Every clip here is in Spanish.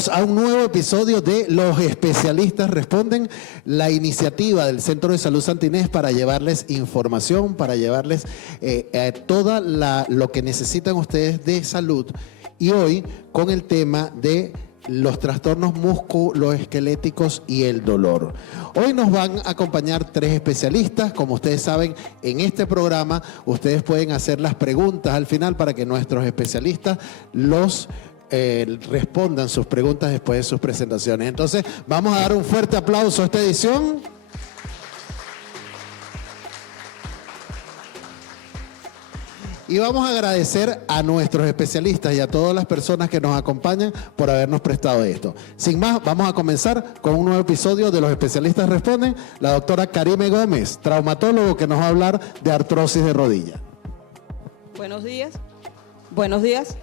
Bienvenidos a un nuevo episodio de Los Especialistas Responden, la iniciativa del Centro de Salud Santa Inés para llevarles información, para llevarles todo lo que necesitan ustedes de salud. Y hoy con el tema de los trastornos musculoesqueléticos y el dolor. Hoy nos van a acompañar tres especialistas. Como ustedes saben, en este programa ustedes pueden hacer las preguntas al final para que nuestros especialistas respondan sus preguntas después de sus presentaciones. Entonces, vamos a dar un fuerte aplauso a esta edición. Y vamos a agradecer a nuestros especialistas y a todas las personas que nos acompañan por habernos prestado esto. Sin más, vamos a comenzar con un nuevo episodio de Los Especialistas Responden. La doctora Karime Gómez, traumatólogo, que nos va a hablar de artrosis de rodilla. Buenos días. Buenos días.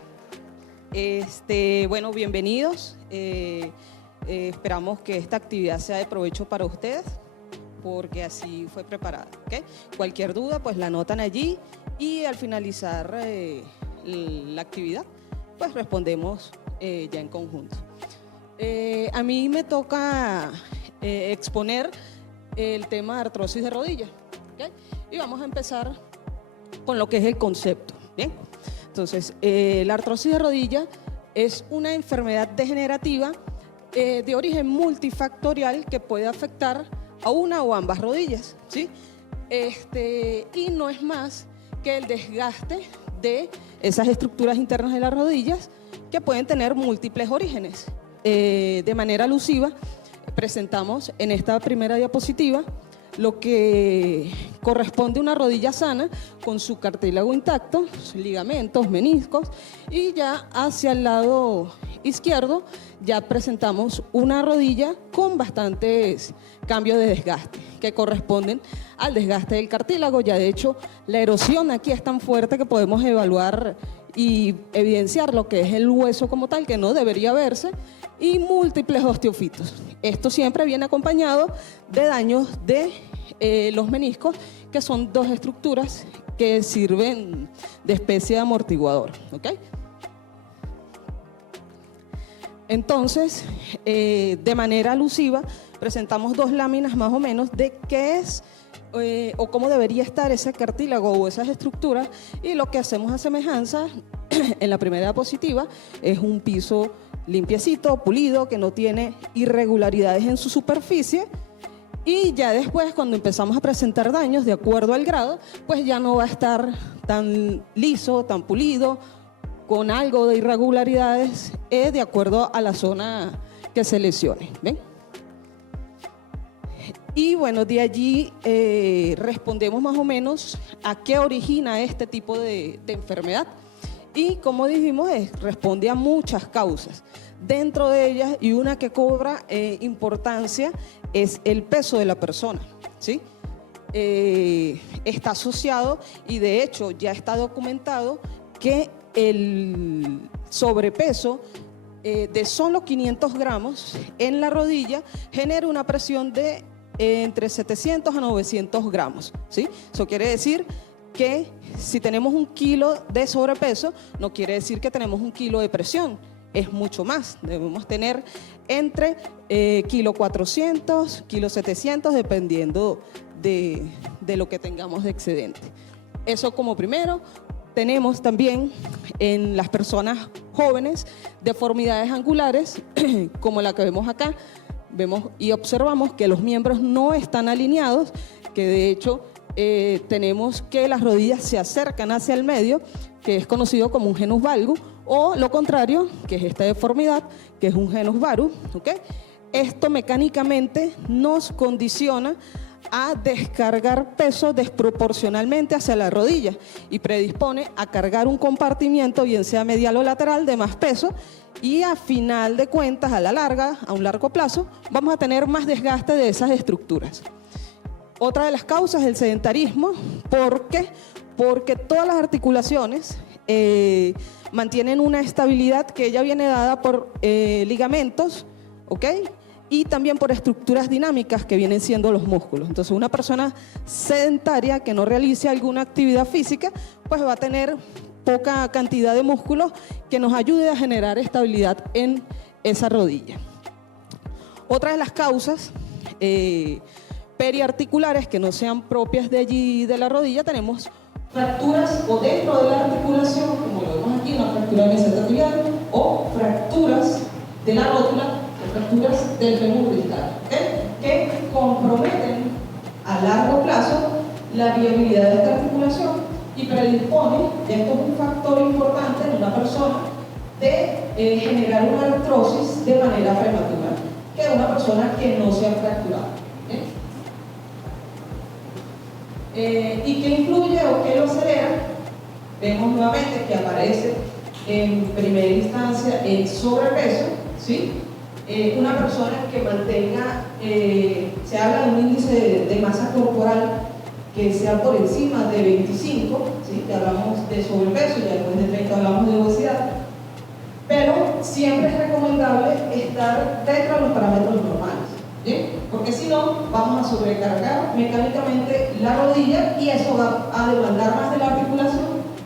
Bueno, bienvenidos. Esperamos que esta actividad sea de provecho para ustedes, porque así fue preparada, ¿okay? Cualquier duda, pues la anotan allí y al finalizar la actividad, pues respondemos ya en conjunto. A mí me toca exponer el tema de artrosis de rodilla, ¿okay? Y vamos a empezar con lo que es el concepto, ¿bien? Entonces, la artrosis de rodilla es una enfermedad degenerativa de origen multifactorial que puede afectar a una o ambas rodillas, ¿sí? Y no es más que el desgaste de esas estructuras internas de las rodillas que pueden tener múltiples orígenes. De manera alusiva, presentamos en esta primera diapositiva lo que corresponde a una rodilla sana con su cartílago intacto, sus ligamentos, meniscos, y ya hacia el lado izquierdo ya presentamos una rodilla con bastantes cambios de desgaste que corresponden al desgaste del cartílago. Ya de hecho la erosión aquí es tan fuerte que podemos evaluar y evidenciar lo que es el hueso como tal, que no debería verse, y múltiples osteofitos. Esto siempre viene acompañado de daños de los meniscos, que son dos estructuras que sirven de especie de amortiguador, ¿ok? Entonces, de manera alusiva, presentamos dos láminas más o menos de qué es o cómo debería estar ese cartílago o esas estructuras, y lo que hacemos a semejanza en la primera diapositiva es un piso limpiecito, pulido, que no tiene irregularidades en su superficie, y ya después cuando empezamos a presentar daños de acuerdo al grado, pues ya no va a estar tan liso, tan pulido, con algo de irregularidades de acuerdo a la zona que se lesione, ¿ven? Y bueno, de allí respondemos más o menos a qué origina este tipo de enfermedad. Y como dijimos, responde a muchas causas. Dentro de ellas, y una que cobra importancia, es el peso de la persona, ¿sí? Está asociado, y de hecho ya está documentado, que el sobrepeso de solo 500 gramos en la rodilla genera una presión de entre 700 a 900 gramos, ¿sí? Eso quiere decir que si tenemos 1 kilo de sobrepeso, no quiere decir que tenemos 1 kilo de presión, es mucho más. Debemos tener entre kilo 400, kilo 700, dependiendo de lo que tengamos de excedente. Eso como primero. Tenemos también en las personas jóvenes deformidades angulares, como la que vemos acá. Vemos y observamos que los miembros no están alineados, que de hecho tenemos que las rodillas se acercan hacia el medio, que es conocido como un genus valgus, o lo contrario, que es esta deformidad, que es un genus varus, ¿okay? Esto mecánicamente nos condiciona a descargar peso desproporcionalmente hacia la rodilla y predispone a cargar un compartimiento, bien sea medial o lateral, de más peso, y a final de cuentas, a la larga, a un largo plazo, vamos a tener más desgaste de esas estructuras. Otra de las causas es el sedentarismo. ¿Por qué? Porque todas las articulaciones mantienen una estabilidad que ya viene dada por ligamentos, ¿ok? Y también por estructuras dinámicas que vienen siendo los músculos. Entonces, una persona sedentaria que no realice alguna actividad física, pues va a tener poca cantidad de músculos que nos ayude a generar estabilidad en esa rodilla. Otra de las causas periarticulares que no sean propias de allí de la rodilla, tenemos fracturas o dentro de la articulación, como lo vemos aquí, una fractura mesotelial, o fracturas de la rótula o fracturas del fémur distal, que comprometen a largo plazo la viabilidad de esta articulación y predispone, y esto es un factor importante en una persona, de generar una artrosis de manera prematura, que es una persona que no se ha fracturado. ¿Y qué influye o qué lo acelera? Vemos nuevamente que aparece en primera instancia el sobrepeso, ¿sí? Una persona que mantenga, se habla de un índice de masa corporal que sea por encima de 25, ¿sí? Que hablamos de sobrepeso, ya después de 30 hablamos de obesidad, pero siempre es recomendable estar dentro de los parámetros normales, ¿sí? Porque si no, vamos a sobrecargar mecánicamente la rodilla y eso va a demandar más de la articulación,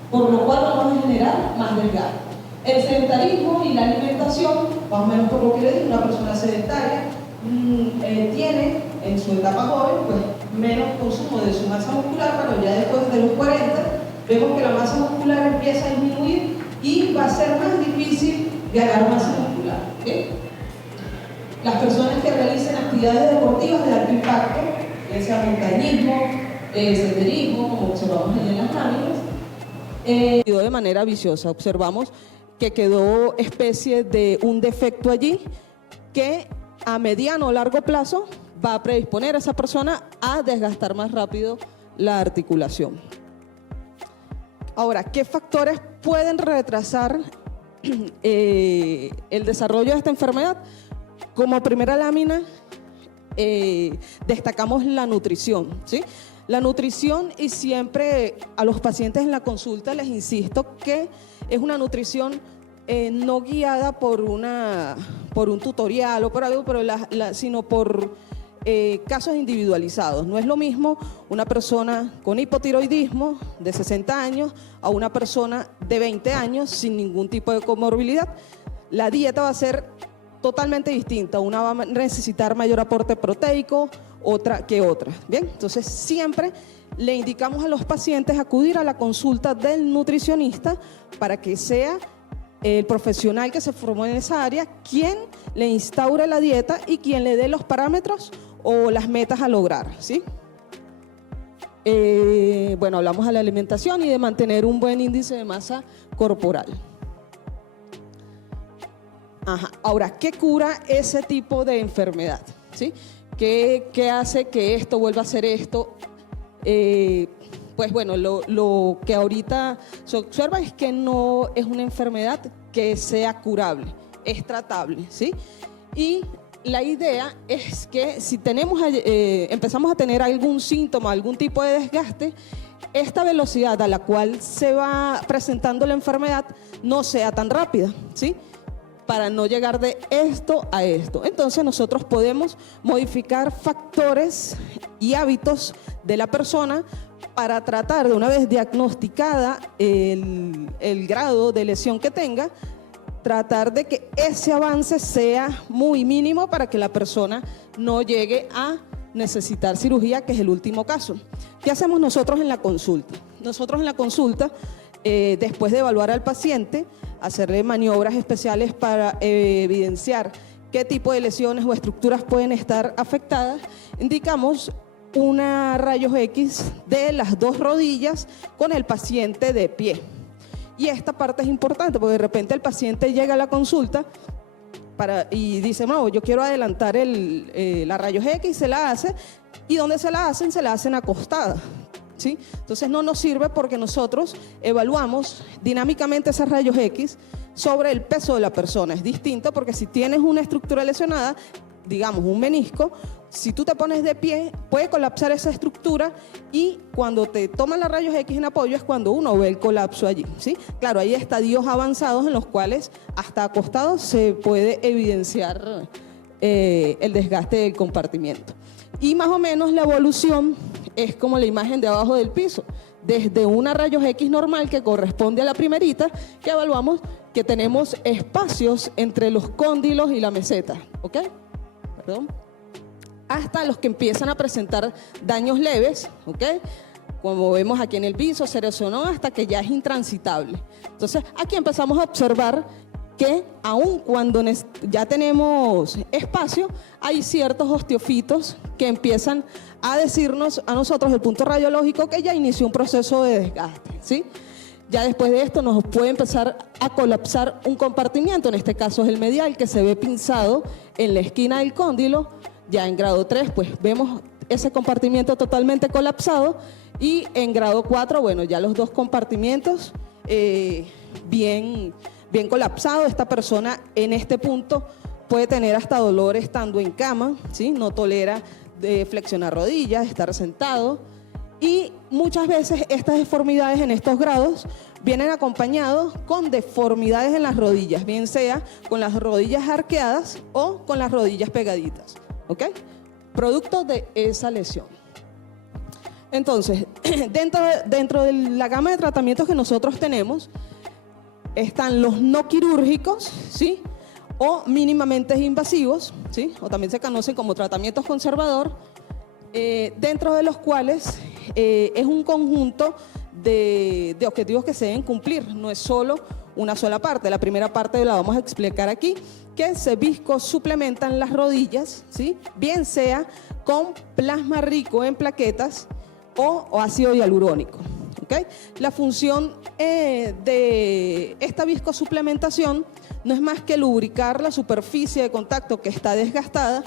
por lo cual vamos a generar más desgaste. El sedentarismo y la alimentación, más o menos por lo que le digo, una persona sedentaria tiene en su etapa joven pues menos consumo de su masa muscular, pero ya después de los 40 vemos que la masa muscular empieza a disminuir y va a ser más difícil ganar masa muscular, ¿sí? Las personas que realicen actividades deportivas de alto impacto, ya sea montañismo, senderismo, como observamos en las láminas, de manera viciosa. Observamos que quedó especie de un defecto allí que a mediano o largo plazo va a predisponer a esa persona a desgastar más rápido la articulación. Ahora, ¿qué factores pueden retrasar el desarrollo de esta enfermedad? Como primera lámina, destacamos la nutrición, ¿sí? La nutrición, y siempre a los pacientes en la consulta les insisto que es una nutrición no guiada por un tutorial o por algo, pero sino por casos individualizados. No es lo mismo una persona con hipotiroidismo de 60 años a una persona de 20 años sin ningún tipo de comorbilidad. La dieta va a ser totalmente distinta, una va a necesitar mayor aporte proteico, otra que otra. Bien, entonces siempre le indicamos a los pacientes acudir a la consulta del nutricionista para que sea el profesional que se formó en esa área quien le instaure la dieta y quien le dé los parámetros o las metas a lograr, ¿sí? Bueno, hablamos de la alimentación y de mantener un buen índice de masa corporal. Ajá. Ahora, ¿qué cura ese tipo de enfermedad? ¿Sí? ¿Qué hace que esto vuelva a ser esto? Pues bueno, lo que ahorita se observa es que no es una enfermedad que sea curable, es tratable, ¿sí? Y la idea es que si empezamos a tener algún síntoma, algún tipo de desgaste, esta velocidad a la cual se va presentando la enfermedad no sea tan rápida, ¿sí? Para no llegar de esto a esto. Entonces nosotros podemos modificar factores y hábitos de la persona para tratar de, una vez diagnosticada el grado de lesión que tenga, tratar de que ese avance sea muy mínimo para que la persona no llegue a necesitar cirugía, que es el último caso. ¿Qué hacemos nosotros en la consulta? Nosotros en la consulta, después de evaluar al paciente, hacerle maniobras especiales para evidenciar qué tipo de lesiones o estructuras pueden estar afectadas, indicamos una rayos X de las dos rodillas con el paciente de pie. Y esta parte es importante porque de repente el paciente llega a la consulta y dice, no, yo quiero adelantar la rayos X, se la hace, y ¿dónde se la hacen? Se la hacen acostada, ¿sí? Entonces no nos sirve porque nosotros evaluamos dinámicamente esas rayos X sobre el peso de la persona. Es distinto porque si tienes una estructura lesionada, digamos un menisco, si tú te pones de pie, puede colapsar esa estructura y cuando te toman las rayos X en apoyo es cuando uno ve el colapso allí, ¿sí? Claro, hay estadios avanzados en los cuales hasta acostado se puede evidenciar el desgaste del compartimiento. Y más o menos la evolución es como la imagen de abajo del piso, desde una rayos X normal que corresponde a la primerita que evaluamos que tenemos espacios entre los cóndilos y la meseta, ¿ok? Perdón. Hasta los que empiezan a presentar daños leves, ¿ok? Como vemos aquí en el piso, se resonó hasta que ya es intransitable. Entonces, aquí empezamos a observar que aun cuando ya tenemos espacio, hay ciertos osteofitos que empiezan a decirnos a nosotros el punto radiológico que ya inició un proceso de desgaste, ¿sí? Ya después de esto nos puede empezar a colapsar un compartimiento, en este caso es el medial, que se ve pinzado en la esquina del cóndilo. Ya en grado 3, pues vemos ese compartimiento totalmente colapsado, y en grado 4, bueno, ya los dos compartimientos bien colapsados. Esta persona en este punto puede tener hasta dolor estando en cama, ¿sí? No tolera flexionar rodillas, estar sentado. Y muchas veces estas deformidades en estos grados vienen acompañados con deformidades en las rodillas, bien sea con las rodillas arqueadas o con las rodillas pegaditas, ¿ok? Producto de esa lesión. Entonces, dentro de la gama de tratamientos que nosotros tenemos, están los no quirúrgicos, ¿sí? O mínimamente invasivos, ¿sí? O también se conocen como tratamientos conservador, dentro de los cuales es un conjunto de objetivos que se deben cumplir, no es solo una sola parte. La primera parte la vamos a explicar aquí, que se viscosuplementan las rodillas, ¿sí? Bien sea con plasma rico en plaquetas o ácido hialurónico, ¿okay? La función de esta viscosuplementación no es más que lubricar la superficie de contacto que está desgastada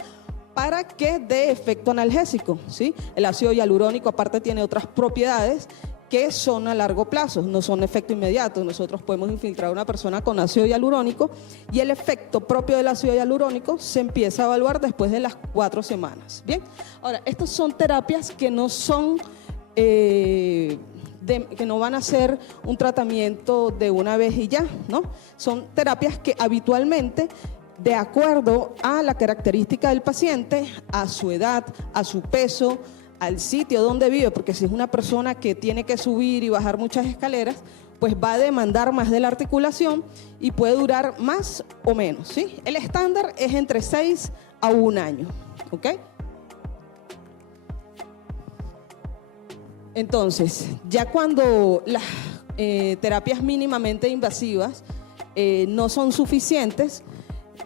para que dé efecto analgésico, ¿sí? El ácido hialurónico aparte tiene otras propiedades que son a largo plazo, no son efecto inmediato. Nosotros podemos infiltrar a una persona con ácido hialurónico y el efecto propio del ácido hialurónico se empieza a evaluar después de las 4 semanas. Bien, ahora, estas son terapias que no son, que no van a ser un tratamiento de una vez y ya, ¿no? Son terapias que habitualmente, de acuerdo a la característica del paciente, a su edad, a su peso, al sitio donde vive, porque si es una persona que tiene que subir y bajar muchas escaleras, pues va a demandar más de la articulación y puede durar más o menos, ¿sí? El estándar es entre 6 a 1 año, ¿ok? Entonces, ya cuando las terapias mínimamente invasivas no son suficientes,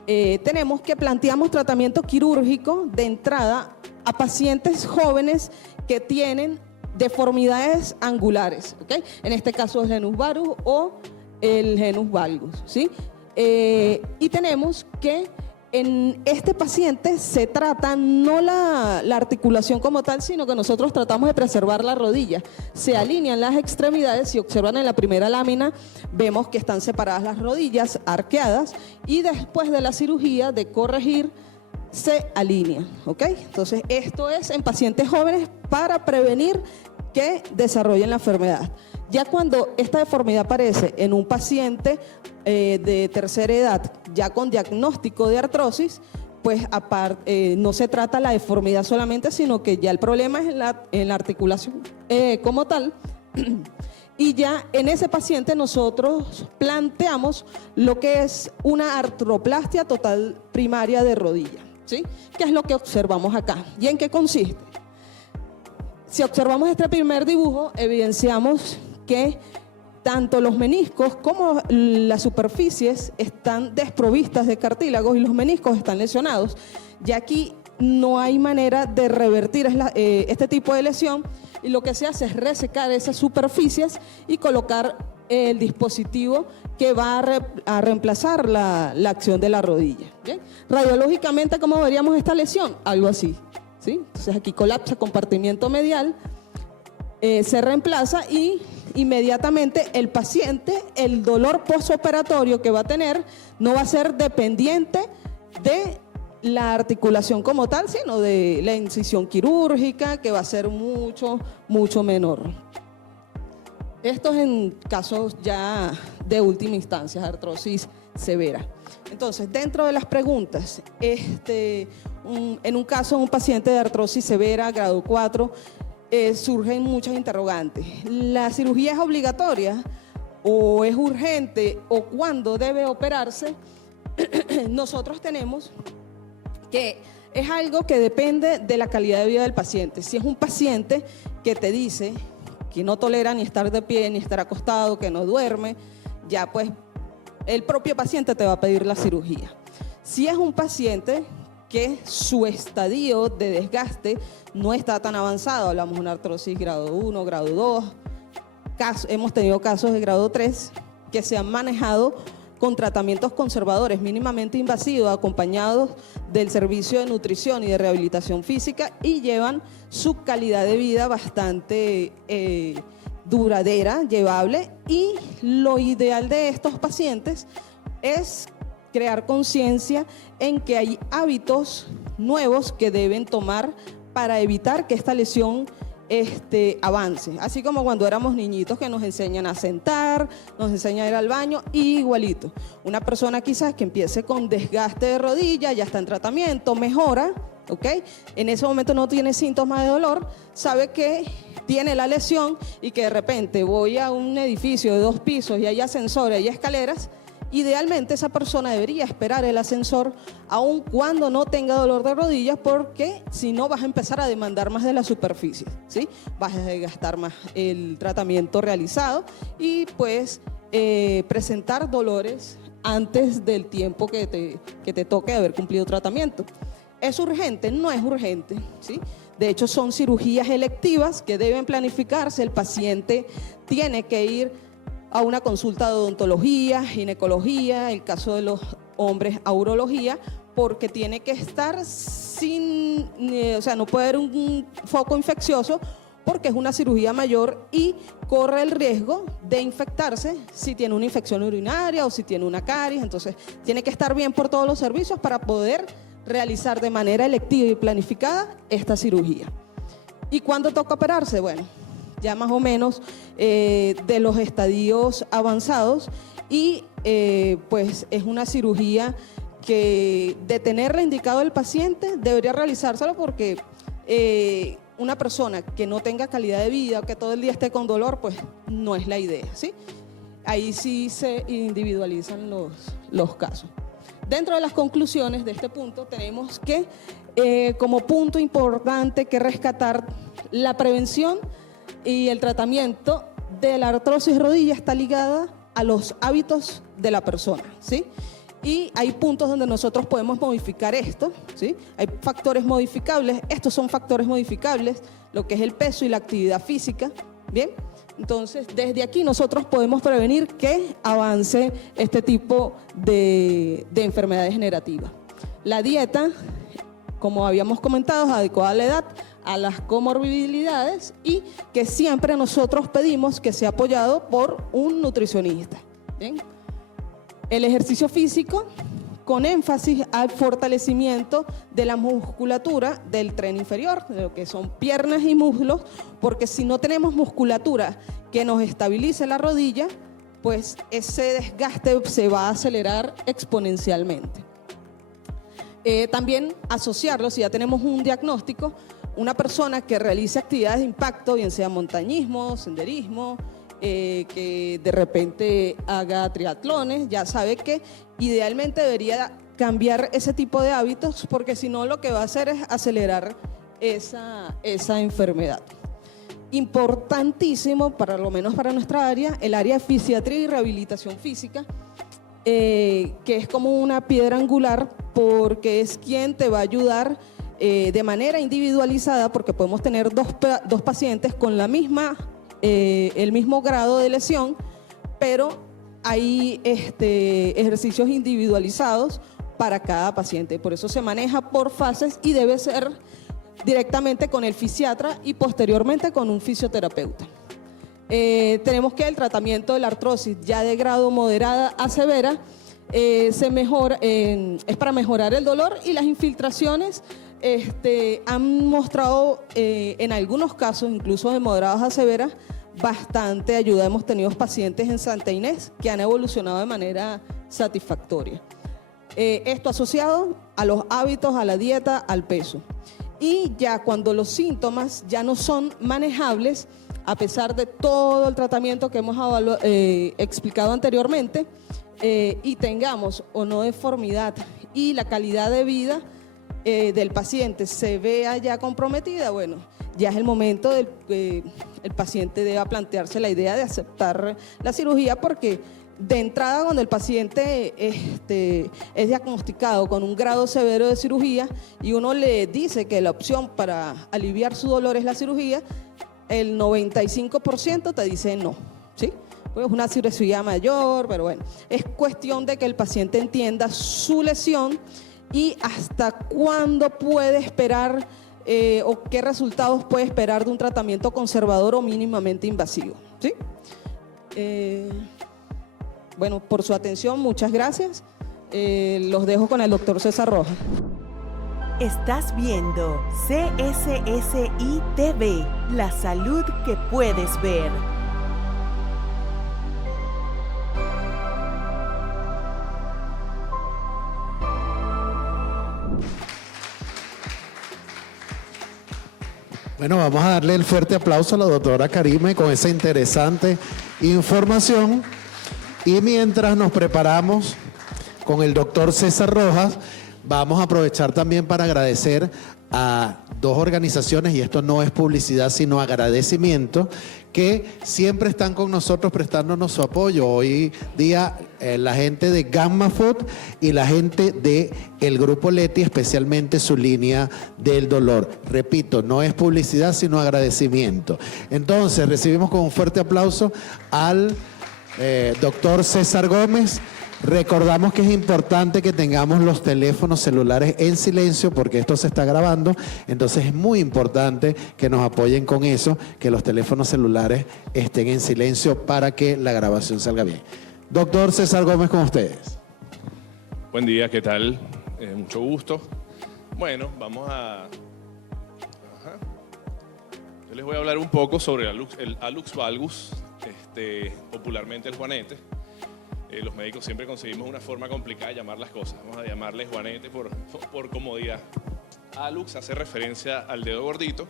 tenemos que planteamos tratamiento quirúrgico de entrada a pacientes jóvenes que tienen deformidades angulares, ¿okay? En este caso el genus varus o el genus valgus, ¿sí? Y tenemos que en este paciente se trata no la articulación como tal, sino que nosotros tratamos de preservar la rodilla. Se alinean las extremidades. Si observan en la primera lámina, vemos que están separadas las rodillas, arqueadas, y después de la cirugía de corregir, se alinean, ¿ok? Entonces, esto es en pacientes jóvenes para prevenir que desarrollen la enfermedad. Ya cuando esta deformidad aparece en un paciente de tercera edad, ya con diagnóstico de artrosis, pues no se trata la deformidad solamente, sino que ya el problema es en la articulación como tal. Y ya en ese paciente nosotros planteamos lo que es una artroplastia total primaria de rodilla, ¿sí? ¿Qué es lo que observamos acá? ¿Y en qué consiste? Si observamos este primer dibujo, evidenciamos que tanto los meniscos como las superficies están desprovistas de cartílagos y los meniscos están lesionados. Ya aquí no hay manera de revertir este tipo de lesión, y lo que se hace es resecar esas superficies y colocar el dispositivo que va a reemplazar la acción de la rodilla. ¿Bien? Radiológicamente, ¿cómo veríamos esta lesión? Algo así, ¿sí? Entonces aquí colapsa compartimiento medial, se reemplaza y inmediatamente el paciente, el dolor postoperatorio que va a tener no va a ser dependiente de la articulación como tal, sino de la incisión quirúrgica, que va a ser mucho, mucho menor. Esto es en casos ya de última instancia, artrosis severa. Entonces, dentro de las preguntas, en un caso de un paciente de artrosis severa, grado 4, surgen muchas interrogantes. ¿La cirugía es obligatoria o es urgente o cuándo debe operarse, nosotros tenemos que es algo que depende de la calidad de vida del paciente. Si es un paciente que te dice que no tolera ni estar de pie, ni estar acostado, que no duerme, ya pues el propio paciente te va a pedir la cirugía. Si es un paciente que su estadio de desgaste no está tan avanzado, hablamos de una artrosis grado 1, grado 2, hemos tenido casos de grado 3 que se han manejado con tratamientos conservadores mínimamente invasivos, acompañados del servicio de nutrición y de rehabilitación física, y llevan su calidad de vida bastante duradera, llevable. Y lo ideal de estos pacientes es crear conciencia en que hay hábitos nuevos que deben tomar para evitar que esta lesión avance, así como cuando éramos niñitos que nos enseñan a sentar, nos enseñan a ir al baño, igualito. Una persona quizás que empiece con desgaste de rodilla, ya está en tratamiento, mejora, ¿ok? En ese momento no tiene síntomas de dolor, sabe que tiene la lesión y que de repente voy a un edificio de 2 pisos y hay ascensores y escaleras. Idealmente esa persona debería esperar el ascensor aun cuando no tenga dolor de rodillas, porque si no vas a empezar a demandar más de la superficie, ¿sí? Vas a desgastar más el tratamiento realizado y pues presentar dolores antes del tiempo que te toque haber cumplido tratamiento. ¿Es urgente? No es urgente, ¿sí? De hecho son cirugías electivas que deben planificarse. El paciente tiene que ir a una consulta de odontología, ginecología, el caso de los hombres a urología, porque tiene que estar no puede haber un foco infeccioso, porque es una cirugía mayor y corre el riesgo de infectarse si tiene una infección urinaria o si tiene una caries. Entonces tiene que estar bien por todos los servicios para poder realizar de manera electiva y planificada esta cirugía. ¿Y cuándo toca operarse? Bueno, ya más o menos de los estadios avanzados, y pues es una cirugía que, de tenerla indicado el paciente, debería realizárselo, porque una persona que no tenga calidad de vida o que todo el día esté con dolor, pues no es la idea, ¿sí? Ahí sí se individualizan los casos. Dentro de las conclusiones de este punto tenemos que como punto importante que rescatar, la prevención y el tratamiento de la artrosis rodilla está ligada a los hábitos de la persona, ¿sí? Y hay puntos donde nosotros podemos modificar esto, ¿sí? Hay factores modificables, estos son factores modificables, lo que es el peso y la actividad física, ¿bien? Entonces, desde aquí nosotros podemos prevenir que avance este tipo de enfermedades generativas. La dieta, como habíamos comentado, es adecuada a la edad, a las comorbilidades, y que siempre nosotros pedimos que sea apoyado por un nutricionista. ¿Bien? El ejercicio físico con énfasis al fortalecimiento de la musculatura del tren inferior, de lo que son piernas y muslos, porque si no tenemos musculatura que nos estabilice la rodilla, pues ese desgaste se va a acelerar exponencialmente. También asociarlo, si ya tenemos un diagnóstico, una persona que realice actividades de impacto, bien sea montañismo, senderismo, que de repente haga triatlones, ya sabe que idealmente debería cambiar ese tipo de hábitos, porque si no lo que va a hacer es acelerar esa enfermedad. Importantísimo, para lo menos para nuestra área, el área de fisiatría y rehabilitación física, que es como una piedra angular, porque es quien te va a ayudar de manera individualizada, porque podemos tener dos pacientes con el mismo grado de lesión, pero hay ejercicios individualizados para cada paciente. Por eso se maneja por fases y debe ser directamente con el fisiatra y posteriormente con un fisioterapeuta. Tenemos que el tratamiento de la artrosis ya de grado moderada a severa es para mejorar el dolor, y las infiltraciones han mostrado en algunos casos, incluso de moderadas a severas, bastante ayuda. Hemos tenido pacientes en Santa Inés que han evolucionado de manera satisfactoria. Esto asociado a los hábitos, a la dieta, al peso. Y ya cuando los síntomas ya no son manejables, a pesar de todo el tratamiento que hemos explicado anteriormente, y tengamos o no deformidad y la calidad de vida del paciente se vea ya comprometida, bueno, ya es el momento del el paciente deba plantearse la idea de aceptar la cirugía, porque de entrada, cuando el paciente es diagnosticado con un grado severo de cirugía y uno le dice que la opción para aliviar su dolor es la cirugía, el 95% te dice no, ¿sí? Pues es una cirugía mayor, pero bueno, es cuestión de que el paciente entienda su lesión y hasta cuándo puede esperar o qué resultados puede esperar de un tratamiento conservador o mínimamente invasivo, ¿sí? Bueno, por su atención, muchas gracias. Los dejo con el doctor César Rojas. Estás viendo CSSI TV, la salud que puedes ver. Bueno, vamos a darle el fuerte aplauso a la doctora Karime con esa interesante información. Y mientras nos preparamos con el doctor César Rojas, vamos a aprovechar también para agradecer a dos organizaciones, y esto no es publicidad sino agradecimiento, que siempre están con nosotros prestándonos su apoyo. Hoy día la gente de Gamma Food y la gente de el Grupo Leti, especialmente su línea del dolor. Repito, no es publicidad sino agradecimiento. Entonces recibimos con un fuerte aplauso al doctor César Gómez. Recordamos que es importante que tengamos los teléfonos celulares en silencio porque esto se está grabando, entonces es muy importante que nos apoyen con eso, que los teléfonos celulares estén en silencio para que la grabación salga bien. Doctor César Gómez, con ustedes. Buen día, ¿qué tal? Mucho gusto. Bueno, vamos a... Yo les voy a hablar un poco sobre el hallux valgus, popularmente el juanete. Los médicos siempre conseguimos una forma complicada de llamar las cosas. Vamos a llamarle juanete por comodidad. Hallux hace referencia al dedo gordito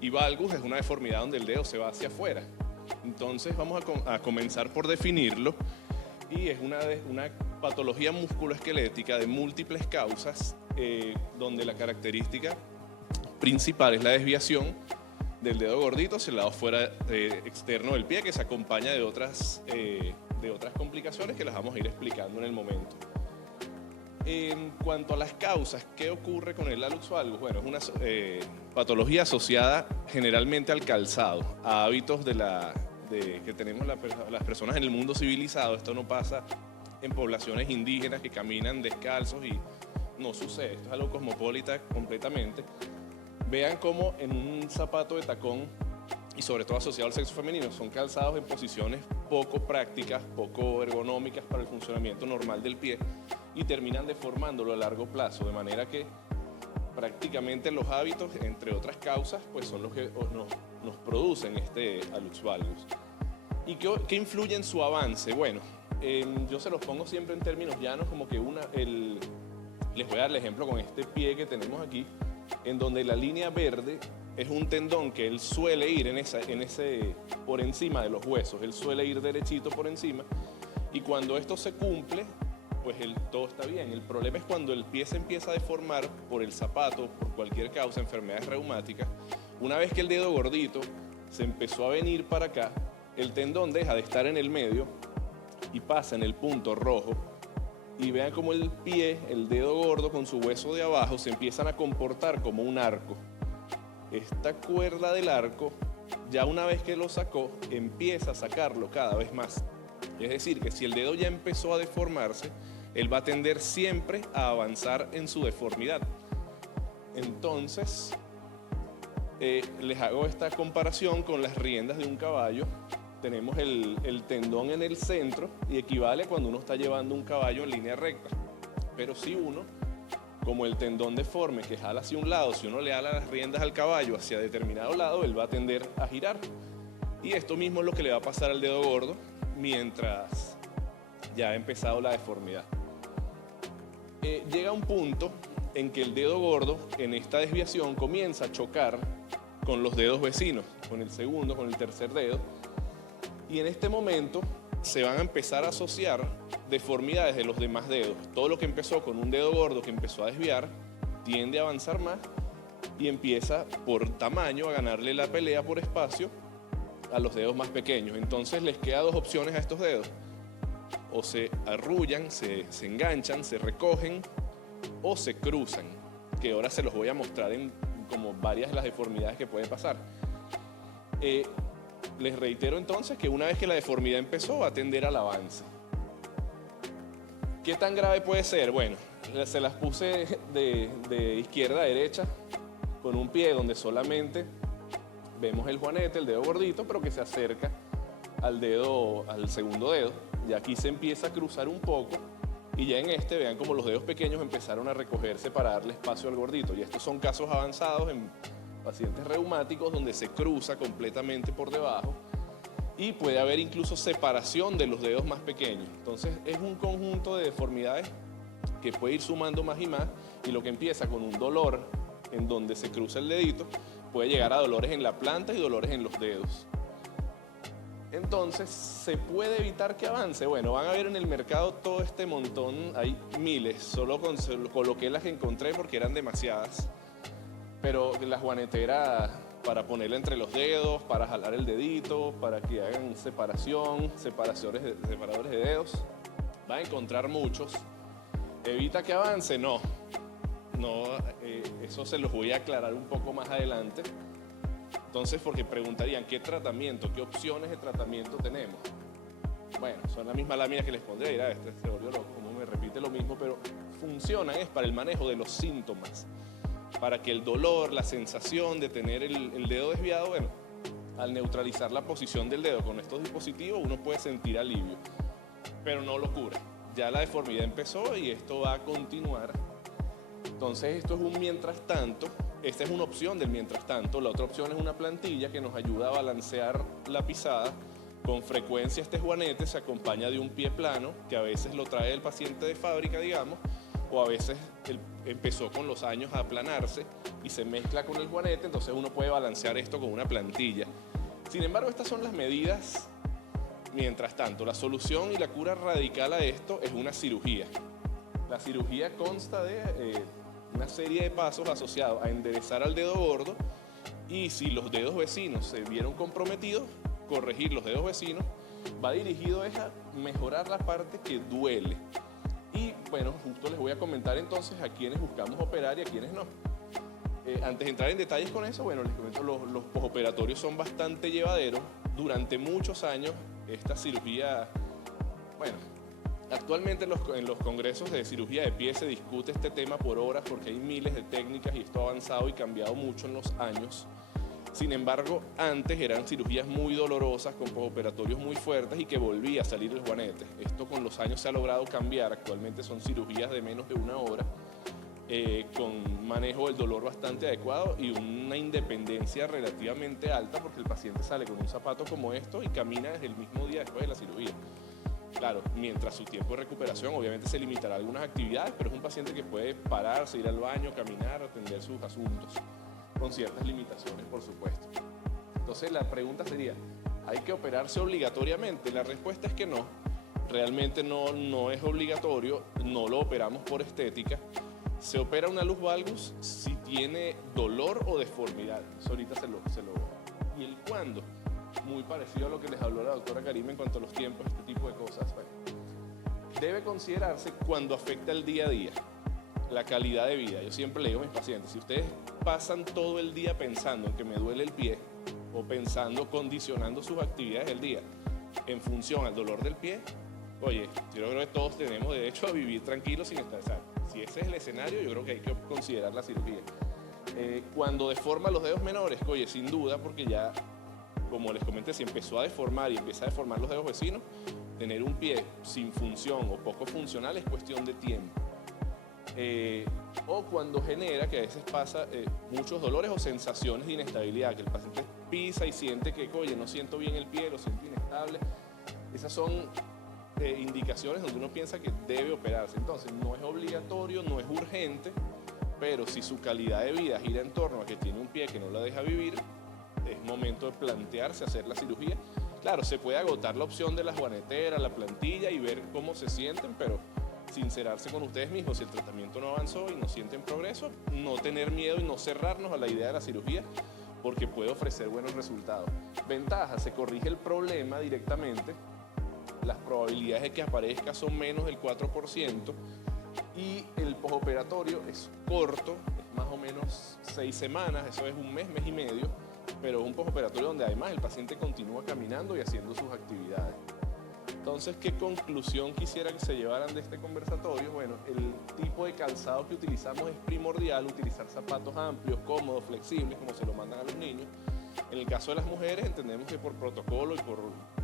y valgus es una deformidad donde el dedo se va hacia afuera. Entonces vamos a comenzar por definirlo, y es una patología musculoesquelética de múltiples causas, donde la característica principal es la desviación del dedo gordito hacia el lado fuera externo del pie, que se acompaña de otras complicaciones que las vamos a ir explicando en el momento. En cuanto a las causas, ¿qué ocurre con el hallux valgus? Bueno, es una patología asociada generalmente al calzado, a hábitos que tenemos las personas en el mundo civilizado. Esto no pasa en poblaciones indígenas que caminan descalzos y no sucede. Esto es algo cosmopolita completamente. Vean cómo en un zapato de tacón, y sobre todo asociado al sexo femenino, son calzados en posiciones poco prácticas, poco ergonómicas para el funcionamiento normal del pie, y terminan deformándolo a largo plazo, de manera que prácticamente los hábitos, entre otras causas, pues son los que nos producen este hallux valgus. ¿Y qué influye en su avance? Bueno, yo se los pongo siempre en términos llanos, como que les voy a dar el ejemplo con este pie que tenemos aquí, en donde la línea verde es un tendón que él suele ir por encima de los huesos, él suele ir derechito por encima, y cuando esto se cumple, pues todo está bien. El problema es cuando el pie se empieza a deformar por el zapato, por cualquier causa, enfermedades reumáticas. Una vez que el dedo gordito se empezó a venir para acá, el tendón deja de estar en el medio y pasa en el punto rojo, y vean cómo el pie, el dedo gordo con su hueso de abajo, se empiezan a comportar como un arco. Esta cuerda del arco, ya una vez que lo sacó, empieza a sacarlo cada vez más. Es decir, que si el dedo ya empezó a deformarse, él va a tender siempre a avanzar en su deformidad. Entonces, les hago esta comparación con las riendas de un caballo. Tenemos el tendón en el centro y equivale a cuando uno está llevando un caballo en línea recta. Pero si uno, como el tendón deforme que jala hacia un lado, si uno le jala las riendas al caballo hacia determinado lado, él va a tender a girar. Y esto mismo es lo que le va a pasar al dedo gordo mientras ya ha empezado la deformidad. Llega un punto en que el dedo gordo, en esta desviación, comienza a chocar con los dedos vecinos, con el segundo, con el tercer dedo. Y en este momento se van a empezar a asociar deformidades de los demás dedos. Todo lo que empezó con un dedo gordo que empezó a desviar, tiende a avanzar más y empieza por tamaño a ganarle la pelea por espacio a los dedos más pequeños. Entonces les queda dos opciones a estos dedos. O se arrullan, se enganchan, se recogen o se cruzan, que ahora se los voy a mostrar en como varias de las deformidades que pueden pasar. Les reitero entonces que una vez que la deformidad empezó va a tender al avance. ¿Qué tan grave puede ser? Bueno, se las puse de izquierda a derecha con un pie donde solamente vemos el juanete, el dedo gordito, pero que se acerca al segundo dedo. Y aquí se empieza a cruzar un poco y ya en este vean como los dedos pequeños empezaron a recogerse para darle espacio al gordito. Y estos son casos avanzados en pacientes reumáticos donde se cruza completamente por debajo y puede haber incluso separación de los dedos más pequeños. Entonces es un conjunto de deformidades que puede ir sumando más y más, y lo que empieza con un dolor en donde se cruza el dedito puede llegar a dolores en la planta y dolores en los dedos. Entonces, ¿se puede evitar que avance? Bueno, van a ver en el mercado todo este montón, hay miles, solo coloqué las que encontré porque eran demasiadas, pero la juanetera para ponerla entre los dedos, para jalar el dedito, para que hagan separadores de dedos, va a encontrar muchos. ¿Evita que avance? No, eso se los voy a aclarar un poco más adelante. Entonces, porque preguntarían, ¿qué tratamiento, qué opciones de tratamiento tenemos? Bueno, son la misma lámina que les pondré, dirá, este se volvió loco, como me repite lo mismo, pero funcionan es para el manejo de los síntomas, para que el dolor, la sensación de tener el dedo desviado, bueno, al neutralizar la posición del dedo con estos dispositivos, uno puede sentir alivio, pero no lo cura. Ya la deformidad empezó y esto va a continuar. Entonces, esto es un mientras tanto. Esta es una opción del mientras tanto. La otra opción es una plantilla que nos ayuda a balancear la pisada. Con frecuencia este juanete se acompaña de un pie plano, que a veces lo trae el paciente de fábrica, digamos, o a veces empezó con los años a aplanarse y se mezcla con el juanete, entonces uno puede balancear esto con una plantilla. Sin embargo, estas son las medidas mientras tanto. La solución y la cura radical a esto es una cirugía. La cirugía consta de una serie de pasos asociados a enderezar al dedo gordo, y si los dedos vecinos se vieron comprometidos, corregir los dedos vecinos. Va dirigido a mejorar la parte que duele. Y bueno, justo les voy a comentar entonces a quienes buscamos operar y a quienes no. Antes de entrar en detalles con eso, bueno, les comento, los posoperatorios son bastante llevaderos. Durante muchos años esta cirugía, bueno, actualmente en los congresos de cirugía de pie se discute este tema por horas porque hay miles de técnicas y esto ha avanzado y cambiado mucho en los años. Sin embargo, antes eran cirugías muy dolorosas con posoperatorios muy fuertes y que volvía a salir el juanete. Esto con los años se ha logrado cambiar. Actualmente son cirugías de menos de una hora con manejo del dolor bastante adecuado y una independencia relativamente alta porque el paciente sale con un zapato como esto y camina desde el mismo día después de la cirugía. Claro, mientras su tiempo de recuperación obviamente se limitará a algunas actividades, pero es un paciente que puede pararse, ir al baño, caminar, atender sus asuntos, con ciertas limitaciones, por supuesto. Entonces la pregunta sería, ¿hay que operarse obligatoriamente? La respuesta es que no. Realmente no es obligatorio, no lo operamos por estética. Se opera una luz valgus si tiene dolor o deformidad. Eso ahorita se lo. ¿Y el cuándo? Muy parecido a lo que les habló la doctora Karima en cuanto a los tiempos, este tipo de cosas. Bueno, debe considerarse cuando afecta el día a día, la calidad de vida. Yo siempre le digo a mis pacientes, si ustedes pasan todo el día pensando en que me duele el pie o pensando, condicionando sus actividades del día en función al dolor del pie, oye, yo creo que todos tenemos derecho a vivir tranquilos sin estresar. Si ese es el escenario, yo creo que hay que considerar la cirugía. Cuando deforma los dedos menores, oye, sin duda, porque ya, como les comenté, si empezó a deformar y empieza a deformar los dedos vecinos, tener un pie sin función o poco funcional es cuestión de tiempo. O cuando genera, que a veces pasa, muchos dolores o sensaciones de inestabilidad, que el paciente pisa y siente que, oye, no siento bien el pie, lo siento inestable. Esas son indicaciones donde uno piensa que debe operarse. Entonces, no es obligatorio, no es urgente, pero si su calidad de vida gira en torno a que tiene un pie que no la deja vivir, es momento de plantearse hacer la cirugía. Claro, se puede agotar la opción de la juanetera, la plantilla y ver cómo se sienten, pero sincerarse con ustedes mismos. Si el tratamiento no avanzó y no sienten progreso, no tener miedo y no cerrarnos a la idea de la cirugía, porque puede ofrecer buenos resultados. Ventaja, se corrige el problema directamente, las probabilidades de que aparezca son menos del 4% y el postoperatorio es corto, es más o menos 6 semanas, eso es un mes, mes y medio, pero es un postoperatorio donde además el paciente continúa caminando y haciendo sus actividades. Entonces, ¿qué conclusión quisiera que se llevaran de este conversatorio? Bueno, el tipo de calzado que utilizamos es primordial, utilizar zapatos amplios, cómodos, flexibles, como se lo mandan a los niños. En el caso de las mujeres, entendemos que por protocolo y por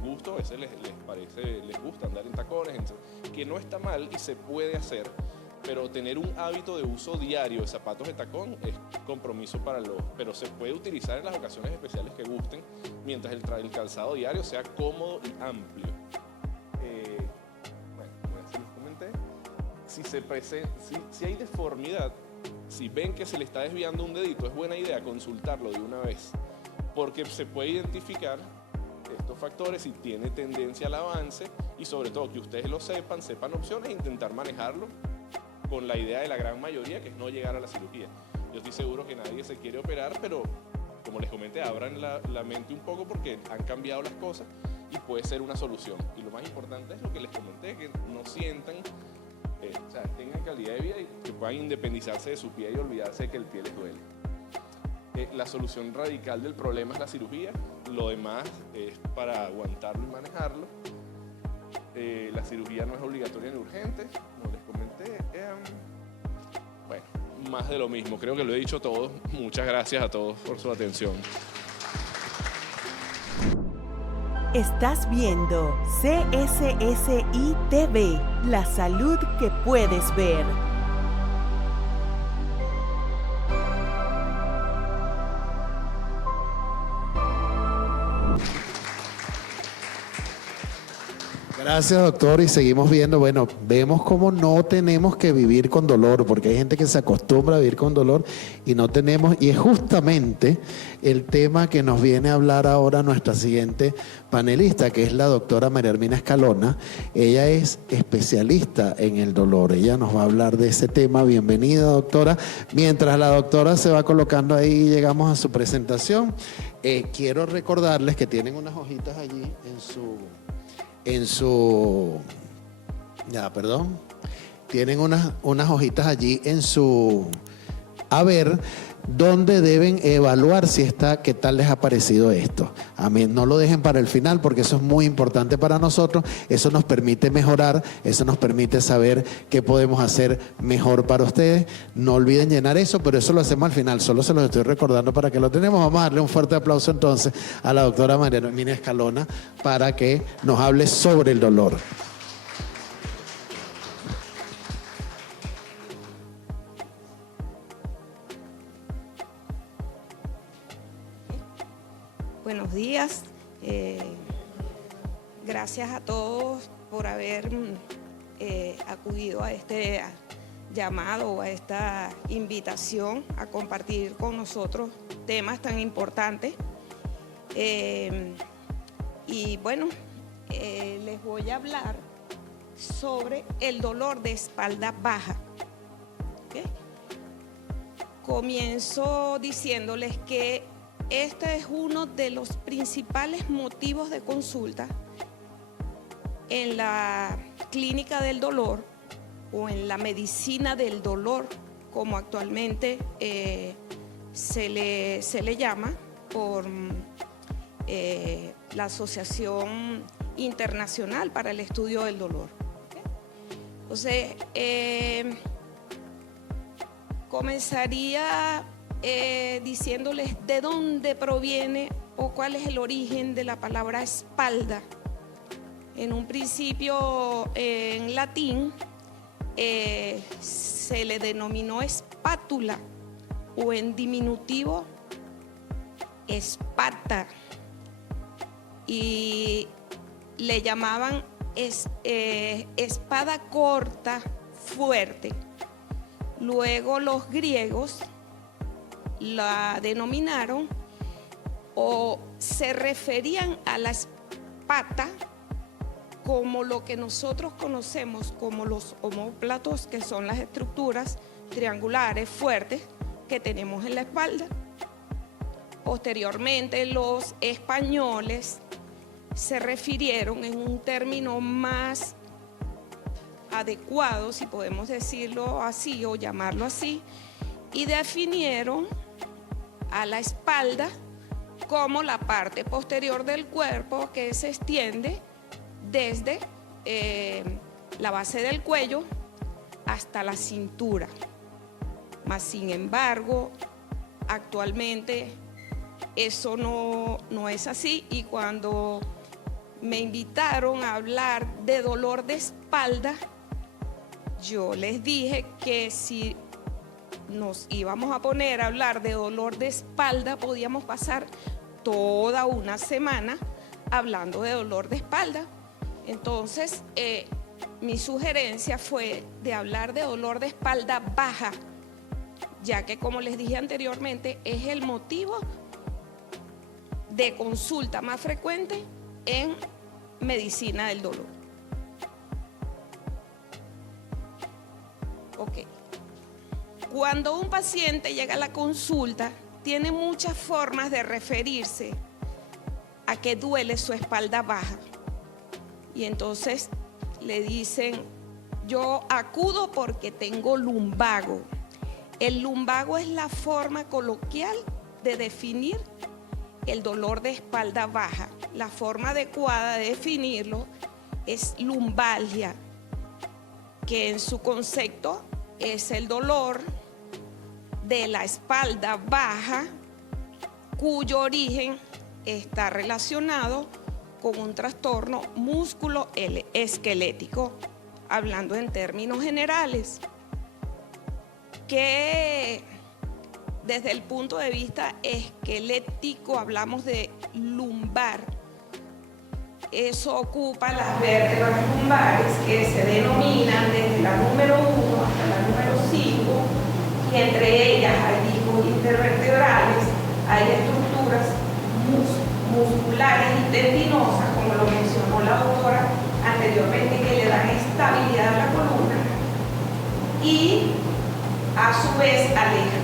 gusto, a veces les gusta andar en tacones, que no está mal y se puede hacer, pero tener un hábito de uso diario de zapatos de tacón es compromiso pero se puede utilizar en las ocasiones especiales que gusten, mientras el calzado diario sea cómodo y amplio. Bueno, como ya se los comenté, si hay deformidad, si ven que se le está desviando un dedito, es buena idea consultarlo de una vez, porque se puede identificar estos factores si tiene tendencia al avance y sobre todo que ustedes lo sepan opciones e intentar manejarlo con la idea de la gran mayoría, que es no llegar a la cirugía. Yo estoy seguro que nadie se quiere operar, pero como les comenté, abran la mente un poco porque han cambiado las cosas y puede ser una solución. Y lo más importante es lo que les comenté, que no sientan, tengan calidad de vida y que puedan independizarse de su pie y olvidarse de que el pie les duele. La solución radical del problema es la cirugía, lo demás es para aguantarlo y manejarlo. La cirugía no es obligatoria ni urgente, como les comenté. Bueno, más de lo mismo, creo que lo he dicho todo. Muchas gracias a todos por su atención. Estás viendo CSSI TV, la salud que puedes ver. Gracias, doctor, y seguimos viendo, bueno, vemos cómo no tenemos que vivir con dolor, porque hay gente que se acostumbra a vivir con dolor y no tenemos, y es justamente el tema que nos viene a hablar ahora nuestra siguiente panelista, que es la doctora María Hermina Escalona. Ella es especialista en el dolor, ella nos va a hablar de ese tema. Bienvenida, doctora. Mientras la doctora se va colocando ahí, llegamos a su presentación. Quiero recordarles que tienen unas hojitas allí tienen unas hojitas allí en su haber, donde deben evaluar qué tal les ha parecido esto. A mí, no lo dejen para el final porque eso es muy importante para nosotros. Eso nos permite mejorar, eso nos permite saber qué podemos hacer mejor para ustedes. No olviden llenar eso, pero eso lo hacemos al final. Solo se los estoy recordando para que lo tenemos. Vamos a darle un fuerte aplauso entonces a la doctora María Hermina Escalona para que nos hable sobre el dolor. Buenos días, gracias a todos por haber acudido a este llamado, a esta invitación a compartir con nosotros temas tan importantes. Y bueno, les voy a hablar sobre el dolor de espalda baja. ¿Okay? Comienzo diciéndoles que este es uno de los principales motivos de consulta en la clínica del dolor o en la medicina del dolor, como actualmente se le llama por la Asociación Internacional para el Estudio del Dolor. Entonces, comenzaría diciéndoles de dónde proviene o cuál es el origen de la palabra espalda. En un principio, en latín, se le denominó espátula o en diminutivo espata, y le llamaban espada corta fuerte. Luego los griegos la denominaron o se referían a la espata como lo que nosotros conocemos como los omóplatos, que son las estructuras triangulares fuertes que tenemos en la espalda. Posteriormente, los españoles se refirieron en un término más adecuado, si podemos decirlo así o llamarlo así, y definieron a la espalda como la parte posterior del cuerpo que se extiende desde la base del cuello hasta la cintura. Mas, sin embargo, actualmente eso no es así, y cuando me invitaron a hablar de dolor de espalda, yo les dije que si nos íbamos a poner a hablar de dolor de espalda, podíamos pasar toda una semana hablando de dolor de espalda. Entonces, mi sugerencia fue de hablar de dolor de espalda baja, ya que, como les dije anteriormente, es el motivo de consulta más frecuente en medicina del dolor. Ok. Cuando un paciente llega a la consulta, tiene muchas formas de referirse a que duele su espalda baja. Y entonces le dicen, yo acudo porque tengo lumbago. El lumbago es la forma coloquial de definir el dolor de espalda baja. La forma adecuada de definirlo es lumbalgia, que en su concepto es el dolor de la espalda baja cuyo origen está relacionado con un trastorno músculo-esquelético, hablando en términos generales, que desde el punto de vista esquelético hablamos de lumbar. Eso ocupa las vértebras lumbares, que se denominan desde la número 1 hasta la número 5, y entre ellas hay discos intervertebrales, hay estructuras musculares y tendinosas, como lo mencionó la doctora anteriormente, que le dan estabilidad a la columna, y a su vez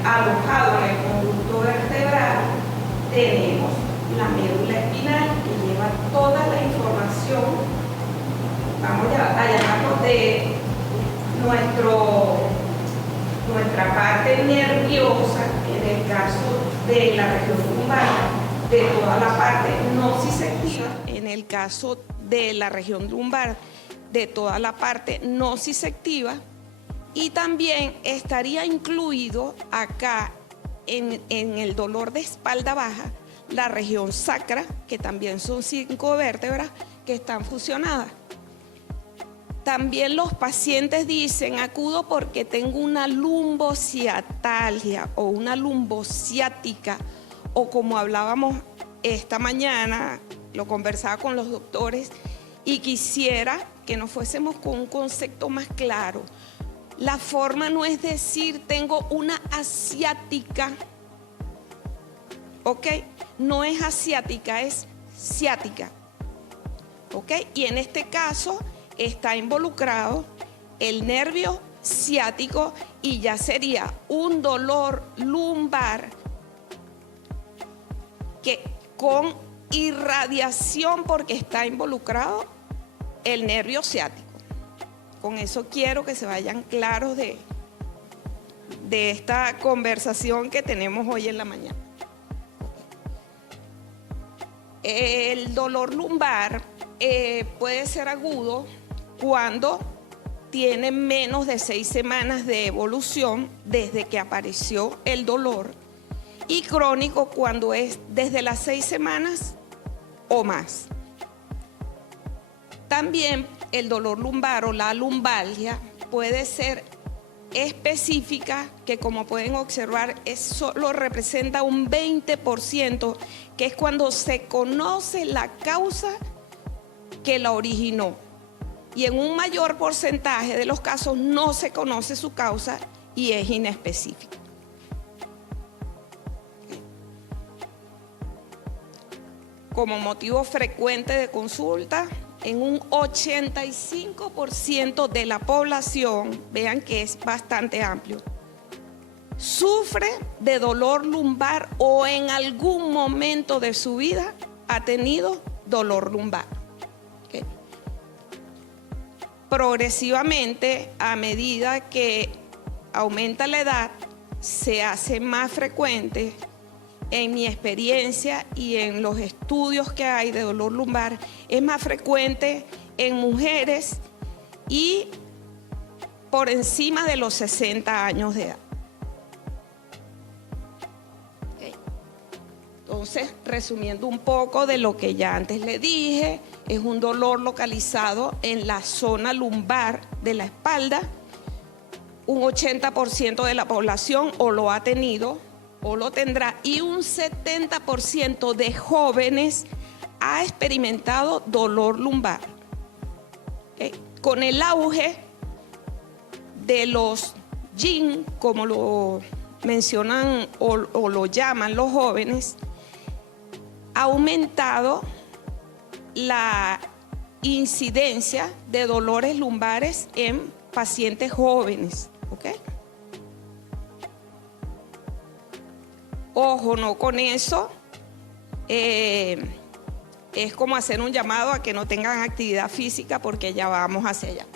alojado en el conducto vertebral tenemos la médula espinal, que lleva toda la información, vamos a llamarlo, de nuestra parte nerviosa, en el caso de la región lumbar, de toda la parte nociceptiva, en el caso de la región lumbar, de toda la parte nociceptiva, y también estaría incluido acá en el dolor de espalda baja la región sacra, que también son 5 vértebras que están fusionadas. También los pacientes dicen, acudo porque tengo una lumbociatalgia o una lumbociática, o como hablábamos esta mañana, lo conversaba con los doctores y quisiera que nos fuésemos con un concepto más claro. La forma no es decir tengo una asiática, ¿ok? No es asiática, es ciática, ¿ok? Y en este caso está involucrado el nervio ciático y ya sería un dolor lumbar que con irradiación, porque está involucrado el nervio ciático. Con eso quiero que se vayan claros de esta conversación que tenemos hoy en la mañana. El dolor lumbar puede ser agudo cuando tiene menos de 6 semanas de evolución desde que apareció el dolor, y crónico cuando es desde las 6 semanas o más. También el dolor lumbar o la lumbalgia puede ser específica, que como pueden observar solo representa un 20%, que es cuando se conoce la causa que la originó, y en un mayor porcentaje de los casos no se conoce su causa y es inespecífica. como motivo frecuente de consulta en un 85% de la población, vean que es bastante amplio, sufre de dolor lumbar o en algún momento de su vida ha tenido dolor lumbar. ¿Okay? Progresivamente, a medida que aumenta la edad, se hace más frecuente. En mi experiencia y en los estudios que hay de dolor lumbar, es más frecuente en mujeres y por encima de los 60 años de edad. Okay. Entonces, resumiendo un poco de lo que ya antes le dije, es un dolor localizado en la zona lumbar de la espalda. Un 80% de la población o lo ha tenido o lo tendrá, y un 70% de jóvenes ha experimentado dolor lumbar. ¿Okay? Con el auge de los yin, como lo mencionan o lo llaman los jóvenes, ha aumentado la incidencia de dolores lumbares en pacientes jóvenes. ¿Okay? Ojo, no con eso, es como hacer un llamado a que no tengan actividad física porque ya vamos hacia allá.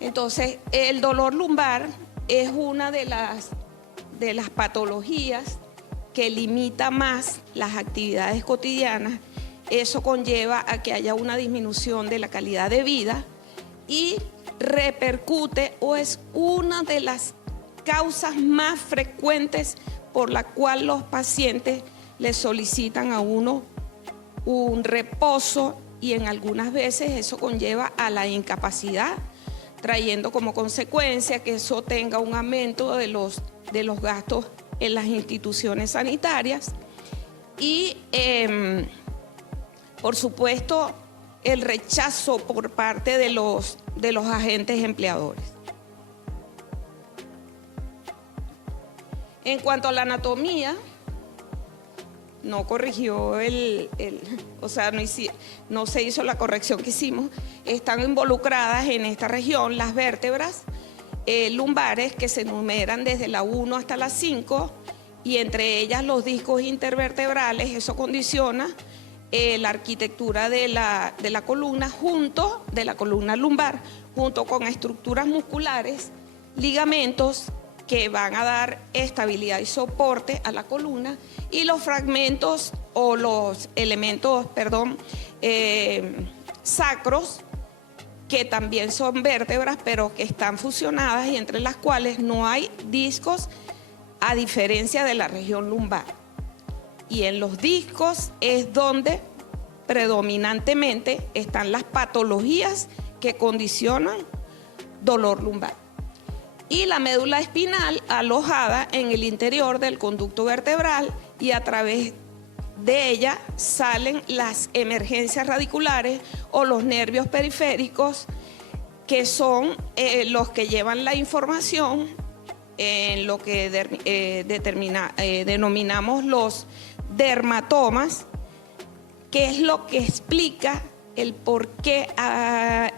Entonces, el dolor lumbar es una de las patologías que limita más las actividades cotidianas. Eso conlleva a que haya una disminución de la calidad de vida y repercute o es una de las causas más frecuentes por la cual los pacientes le solicitan a uno un reposo, y en algunas veces eso conlleva a la incapacidad, trayendo como consecuencia que eso tenga un aumento de los gastos en las instituciones sanitarias y, por supuesto, el rechazo por parte de los agentes empleadores. En cuanto a la anatomía, no corrigió o sea, no se hizo la corrección que hicimos. Están involucradas en esta región las vértebras lumbares que se enumeran desde la 1 hasta la 5 y entre ellas los discos intervertebrales. Eso condiciona la arquitectura de la columna de la columna lumbar, junto con estructuras musculares, ligamentos que van a dar estabilidad y soporte a la columna, y los fragmentos o los elementos, sacros, que también son vértebras, pero que están fusionadas y entre las cuales no hay discos, a diferencia de la región lumbar. Y en los discos es donde predominantemente están las patologías que condicionan dolor lumbar. Y la médula espinal alojada en el interior del conducto vertebral, y a través de ella salen las emergencias radiculares o los nervios periféricos, que son los que llevan la información en lo que denominamos los dermatomas, que es lo que explica el por qué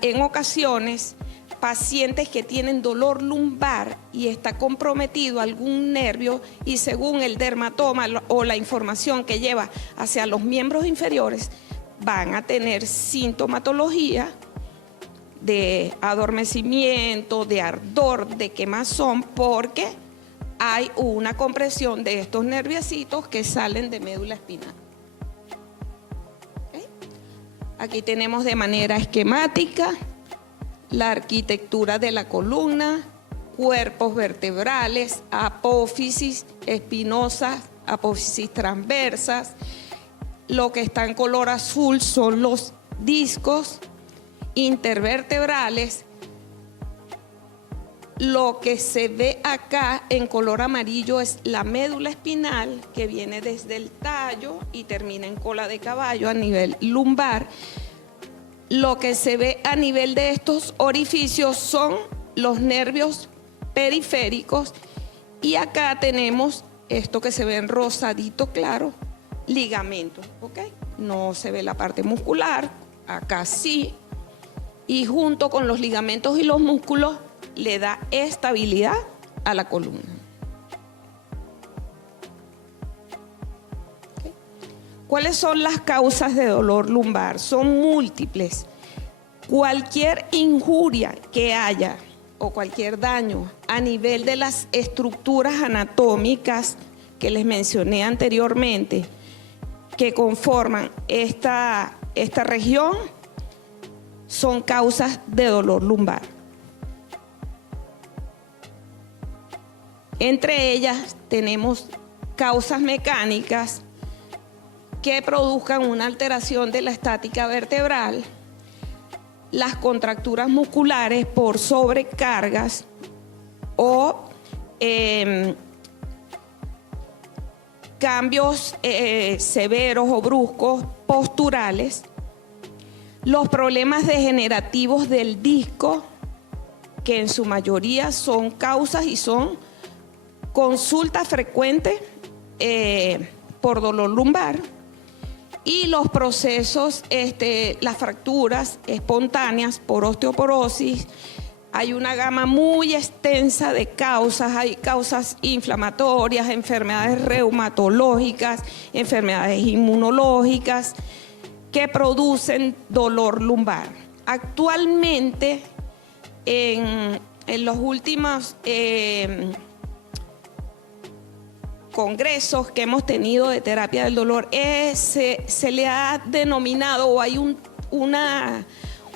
en ocasiones pacientes que tienen dolor lumbar y está comprometido algún nervio, y según el dermatoma o la información que lleva hacia los miembros inferiores, van a tener sintomatología de adormecimiento, de ardor, de quemazón, porque hay una compresión de estos nerviecitos que salen de médula espinal. ¿Okay? Aquí tenemos de manera esquemática la arquitectura de la columna, cuerpos vertebrales, apófisis espinosas, apófisis transversas. Lo que está en color azul son los discos intervertebrales. Lo que se ve acá en color amarillo es la médula espinal, que viene desde el tallo y termina en cola de caballo a nivel lumbar. Lo que se ve a nivel de estos orificios son los nervios periféricos, y acá tenemos esto que se ve en rosadito claro, ligamentos, ¿ok? No se ve la parte muscular, acá sí, y junto con los ligamentos y los músculos le da estabilidad a la columna. ¿Okay? ¿Cuáles son las causas de dolor lumbar? Son múltiples. Cualquier injuria que haya o cualquier daño a nivel de las estructuras anatómicas que les mencioné anteriormente, que conforman esta región, son causas de dolor lumbar. Entre ellas tenemos causas mecánicas que produzcan una alteración de la estática vertebral, las contracturas musculares por sobrecargas o cambios severos o bruscos posturales, los problemas degenerativos del disco, que en su mayoría son causas y son consultas frecuentes por dolor lumbar, y los procesos, las fracturas espontáneas por osteoporosis. Hay una gama muy extensa de causas, hay causas inflamatorias, enfermedades reumatológicas, enfermedades inmunológicas que producen dolor lumbar. Actualmente, en los últimos congresos que hemos tenido de terapia del dolor, se le ha denominado, o hay una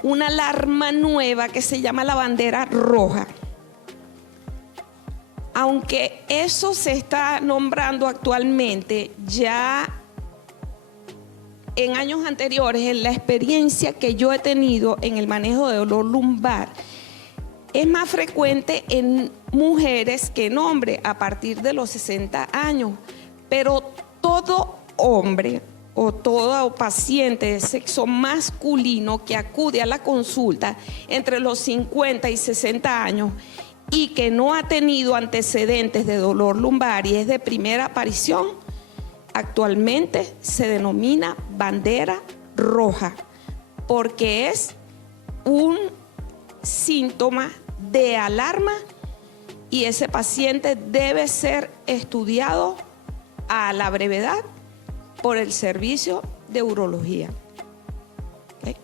alarma nueva que se llama la bandera roja. Aunque eso se está nombrando actualmente, ya en años anteriores, en la experiencia que yo he tenido en el manejo de dolor lumbar, es más frecuente en mujeres que en hombres a partir de los 60 años. Pero todo hombre o todo paciente de sexo masculino que acude a la consulta entre los 50 y 60 años y que no ha tenido antecedentes de dolor lumbar y es de primera aparición, actualmente se denomina bandera roja, porque es un síntoma de alarma y ese paciente debe ser estudiado a la brevedad por el servicio de urología. ¿Okay?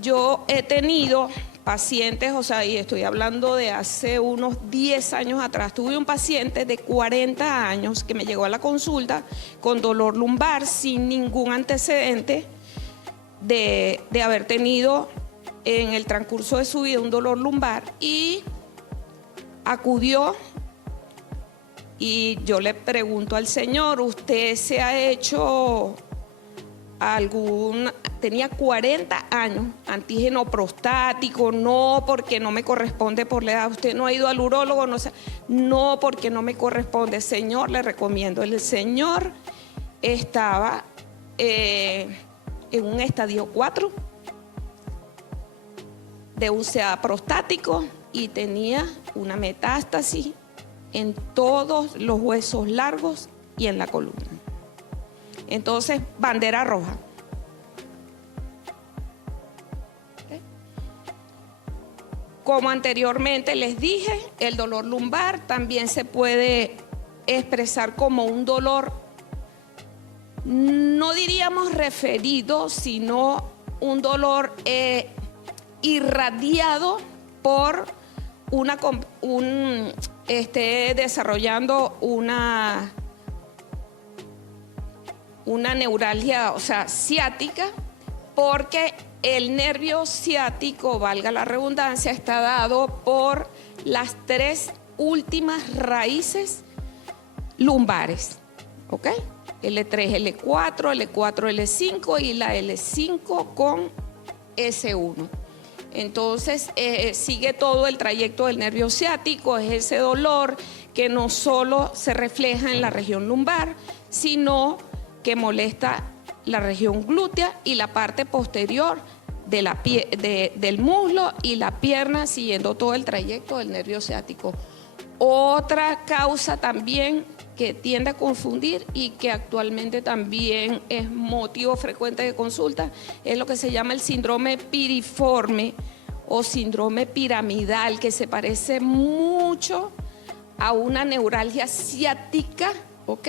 Yo he tenido pacientes, o sea, y estoy hablando de hace unos 10 años atrás, tuve un paciente de 40 años que me llegó a la consulta con dolor lumbar sin ningún antecedente de haber tenido en el transcurso de su vida un dolor lumbar, y acudió y yo le pregunto al señor, ¿usted se ha hecho tenía 40 años, antígeno prostático? No, porque no me corresponde por la edad. ¿Usted no ha ido al urólogo? No, porque no me corresponde. Señor, le recomiendo. El señor estaba en un estadio 4 de un CA prostático y tenía una metástasis en todos los huesos largos y en la columna. Entonces, bandera roja. ¿Okay? Como anteriormente les dije, el dolor lumbar también se puede expresar como un dolor, no diríamos referido, sino un dolor irradiado por desarrollando una neuralgia, o sea, ciática, porque el nervio ciático, valga la redundancia, está dado por las 3 últimas raíces lumbares, ¿ok? L3, L4, L4, L5 y la L5 con S1. Entonces, sigue todo el trayecto del nervio ciático, es ese dolor que no solo se refleja en la región lumbar, sino que molesta la región glútea y la parte posterior del muslo y la pierna, siguiendo todo el trayecto del nervio ciático. Otra causa también que tiende a confundir y que actualmente también es motivo frecuente de consulta, es lo que se llama el síndrome piriforme o síndrome piramidal, que se parece mucho a una neuralgia ciática, ¿ok?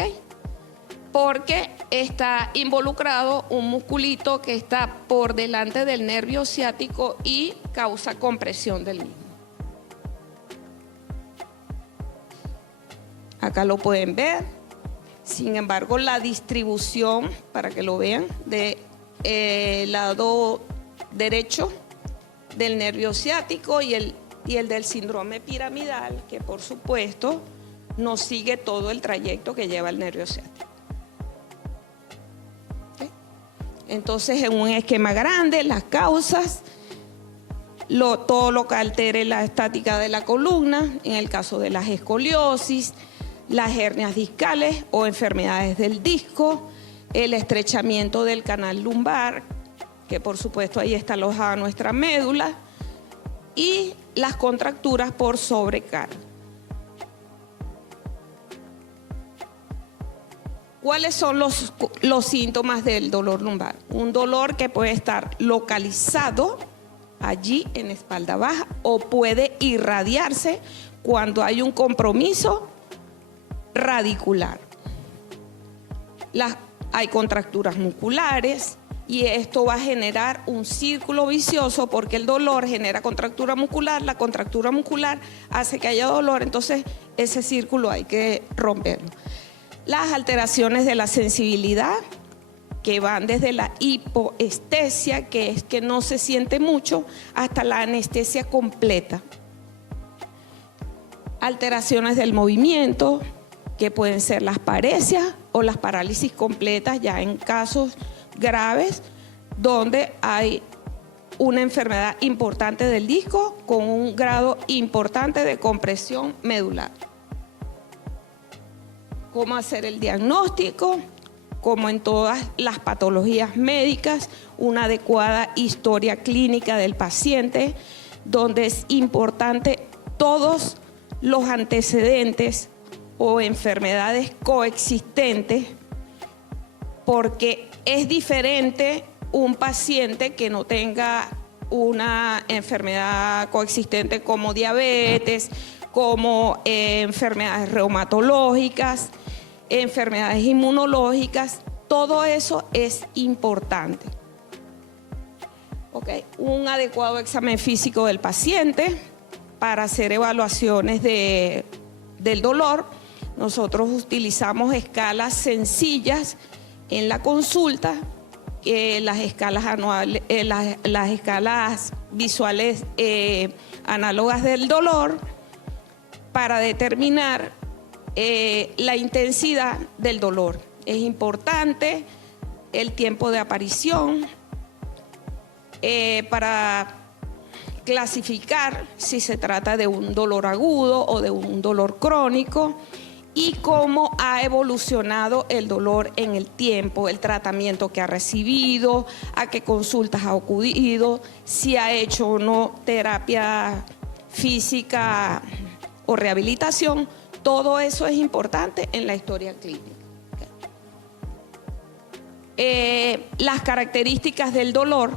Porque está involucrado un musculito que está por delante del nervio ciático y causa compresión del mismo. Acá lo pueden ver. Sin embargo, la distribución, para que lo vean, del lado derecho del nervio ciático y el del síndrome piramidal, que por supuesto no sigue todo el trayecto que lleva el nervio ciático. ¿Okay? Entonces, en un esquema grande, las causas, todo lo que altere la estática de la columna, en el caso de las escoliosis, las hernias discales o enfermedades del disco, el estrechamiento del canal lumbar, que por supuesto ahí está alojada nuestra médula, y las contracturas por sobrecarga. ¿Cuáles son los síntomas del dolor lumbar? Un dolor que puede estar localizado allí en espalda baja o puede irradiarse cuando hay un compromiso radicular. Hay contracturas musculares y esto va a generar un círculo vicioso porque el dolor genera contractura muscular, la contractura muscular hace que haya dolor, entonces ese círculo hay que romperlo. Las alteraciones de la sensibilidad, que van desde la hipoestesia, que es que no se siente mucho, hasta la anestesia completa. Alteraciones del movimiento, que pueden ser las paresias o las parálisis completas, ya en casos graves, donde hay una enfermedad importante del disco con un grado importante de compresión medular. ¿Cómo hacer el diagnóstico? Como en todas las patologías médicas, una adecuada historia clínica del paciente, donde es importante todos los antecedentes o enfermedades coexistentes, porque es diferente un paciente que no tenga una enfermedad coexistente como diabetes, como enfermedades reumatológicas, enfermedades inmunológicas. Todo eso es importante. Okay. Un adecuado examen físico del paciente para hacer evaluaciones del dolor. Nosotros utilizamos escalas sencillas en la consulta, las escalas anuales, las escalas visuales análogas del dolor, para determinar la intensidad del dolor. Es importante el tiempo de aparición para clasificar si se trata de un dolor agudo o de un dolor crónico, y cómo ha evolucionado el dolor en el tiempo, el tratamiento que ha recibido, a qué consultas ha acudido, si ha hecho o no terapia física o rehabilitación. Todo eso es importante en la historia clínica. Las características del dolor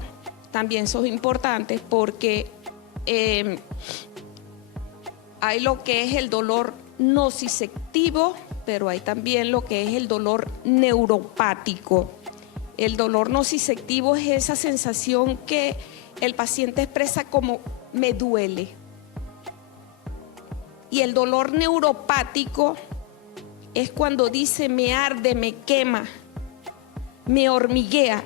también son importantes porque hay lo que es el dolor nociceptivo, pero hay también lo que es el dolor neuropático. El dolor nociceptivo es esa sensación que el paciente expresa como me duele. Y el dolor neuropático es cuando dice me arde, me quema, me hormiguea,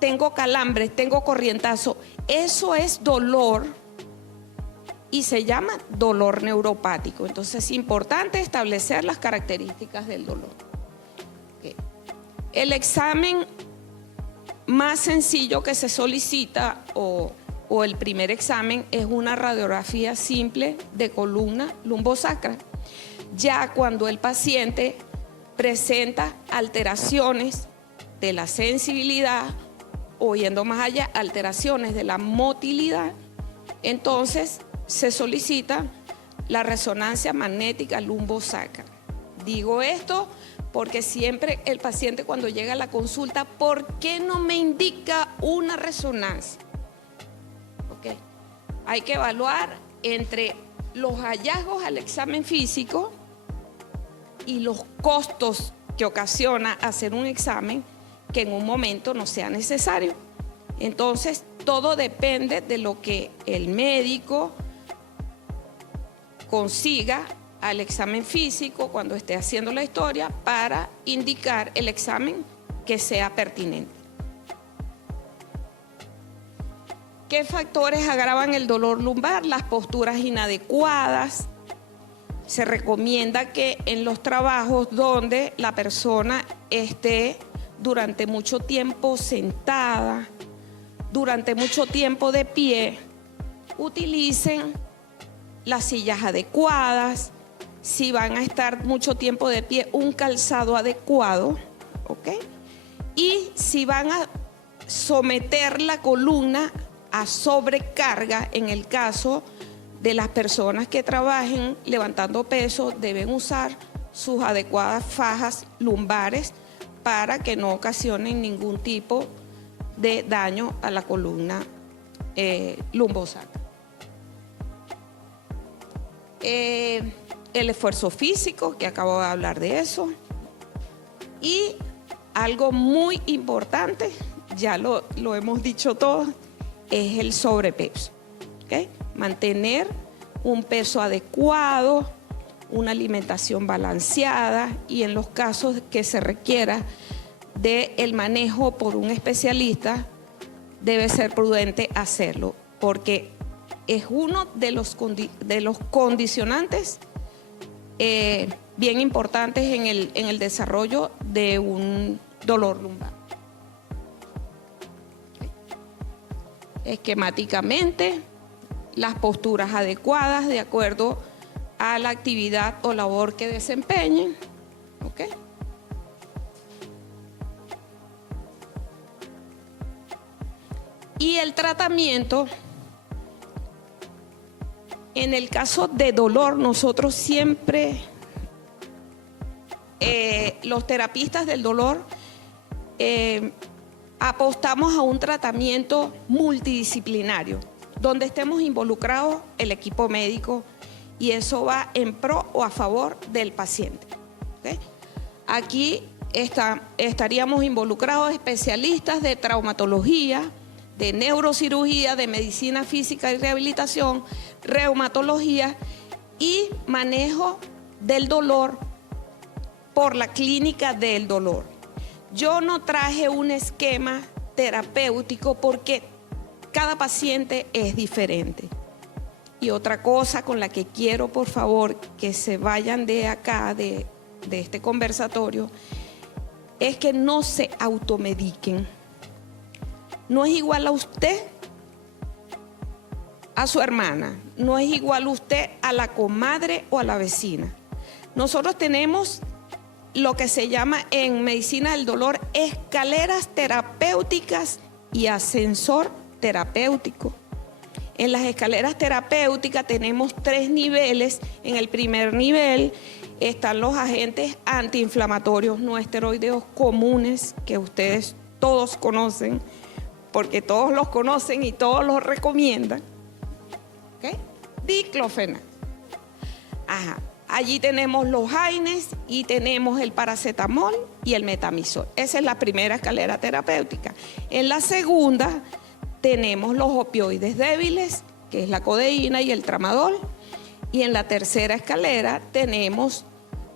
tengo calambres, tengo corrientazo. Eso es dolor y se llama dolor neuropático. Entonces es importante establecer las características del dolor. Okay. El examen más sencillo que se solicita o el primer examen es una radiografía simple de columna lumbosacra. Ya cuando el paciente presenta alteraciones de la sensibilidad o, yendo más allá, alteraciones de la motilidad, entonces se solicita la resonancia magnética lumbosacra. Digo esto porque siempre el paciente cuando llega a la consulta, ¿por qué no me indica una resonancia? ¿Okay? Hay que evaluar entre los hallazgos al examen físico y los costos que ocasiona hacer un examen que en un momento no sea necesario. Entonces, todo depende de lo que el médico consiga al examen físico cuando esté haciendo la historia para indicar el examen que sea pertinente. ¿Qué factores agravan el dolor lumbar? Las posturas inadecuadas. Se recomienda que en los trabajos donde la persona esté durante mucho tiempo sentada, durante mucho tiempo de pie, utilicen las sillas adecuadas. Si van a estar mucho tiempo de pie, un calzado adecuado, ¿ok? Y si van a someter la columna a sobrecarga, en el caso de las personas que trabajen levantando peso, deben usar sus adecuadas fajas lumbares para que no ocasionen ningún tipo de daño a la columna lumbosacra. El esfuerzo físico, que acabo de hablar de eso. Y algo muy importante, ya lo hemos dicho todos, es el sobrepeso. ¿Okay? Mantener un peso adecuado, una alimentación balanceada y en los casos que se requiera del manejo por un especialista, debe ser prudente hacerlo, porque es uno de los condicionantes bien importantes en el desarrollo de un dolor lumbar. Esquemáticamente, las posturas adecuadas de acuerdo a la actividad o labor que desempeñen. ¿Okay? Y el tratamiento, en el caso de dolor, nosotros siempre, los terapistas del dolor, apostamos a un tratamiento multidisciplinario, donde estemos involucrados el equipo médico y eso va en pro o a favor del paciente. ¿Okay? Aquí estaríamos involucrados especialistas de traumatología, de neurocirugía, de medicina física y rehabilitación, reumatología y manejo del dolor por la clínica del dolor. Yo no traje un esquema terapéutico porque cada paciente es diferente. Y otra cosa con la que quiero, por favor, que se vayan de acá, de este conversatorio, es que no se automediquen. No es igual a usted, a su hermana, no es igual a usted a la comadre o a la vecina. Nosotros tenemos lo que se llama en medicina del dolor escaleras terapéuticas y ascensor terapéutico. En las escaleras terapéuticas tenemos 3 niveles. En el primer nivel están los agentes antiinflamatorios no esteroideos comunes que ustedes todos conocen, porque todos los conocen y todos los recomiendan. ¿Okay? Diclofenac. Ajá. Allí tenemos los AINES y tenemos el paracetamol y el metamizol. Esa es la primera escalera terapéutica. En la segunda tenemos los opioides débiles, que es la codeína y el tramadol. Y en la tercera escalera tenemos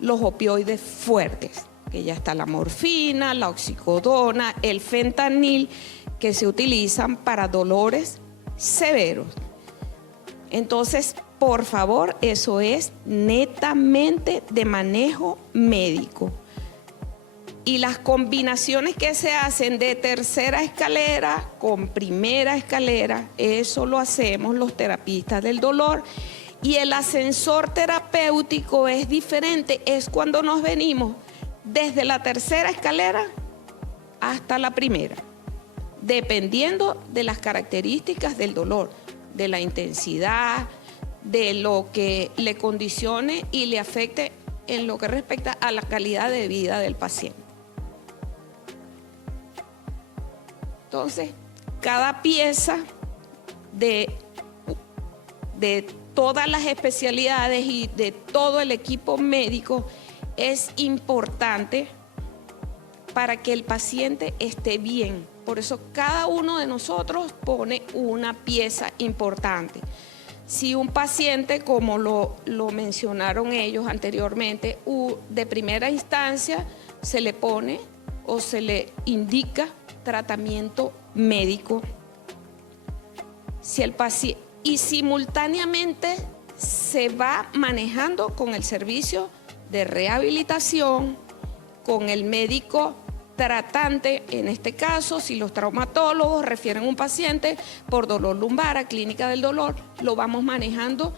los opioides fuertes, que ya está la morfina, la oxicodona, el fentanil, que se utilizan para dolores severos. Entonces, por favor, eso es netamente de manejo médico. Y las combinaciones que se hacen de tercera escalera con primera escalera, eso lo hacemos los terapistas del dolor. Y el ascensor terapéutico es diferente, es cuando nos venimos desde la tercera escalera hasta la primera, dependiendo de las características del dolor, de la intensidad, de lo que le condicione y le afecte en lo que respecta a la calidad de vida del paciente. Entonces, cada pieza de todas las especialidades y de todo el equipo médico es importante para que el paciente esté bien. Por eso cada uno de nosotros pone una pieza importante. Si un paciente, como lo mencionaron ellos anteriormente, de primera instancia se le pone o se le indica tratamiento médico. Si el paciente, y simultáneamente se va manejando con el servicio de rehabilitación, con el médico tratante, en este caso, si los traumatólogos refieren a un paciente por dolor lumbar a clínica del dolor, lo vamos manejando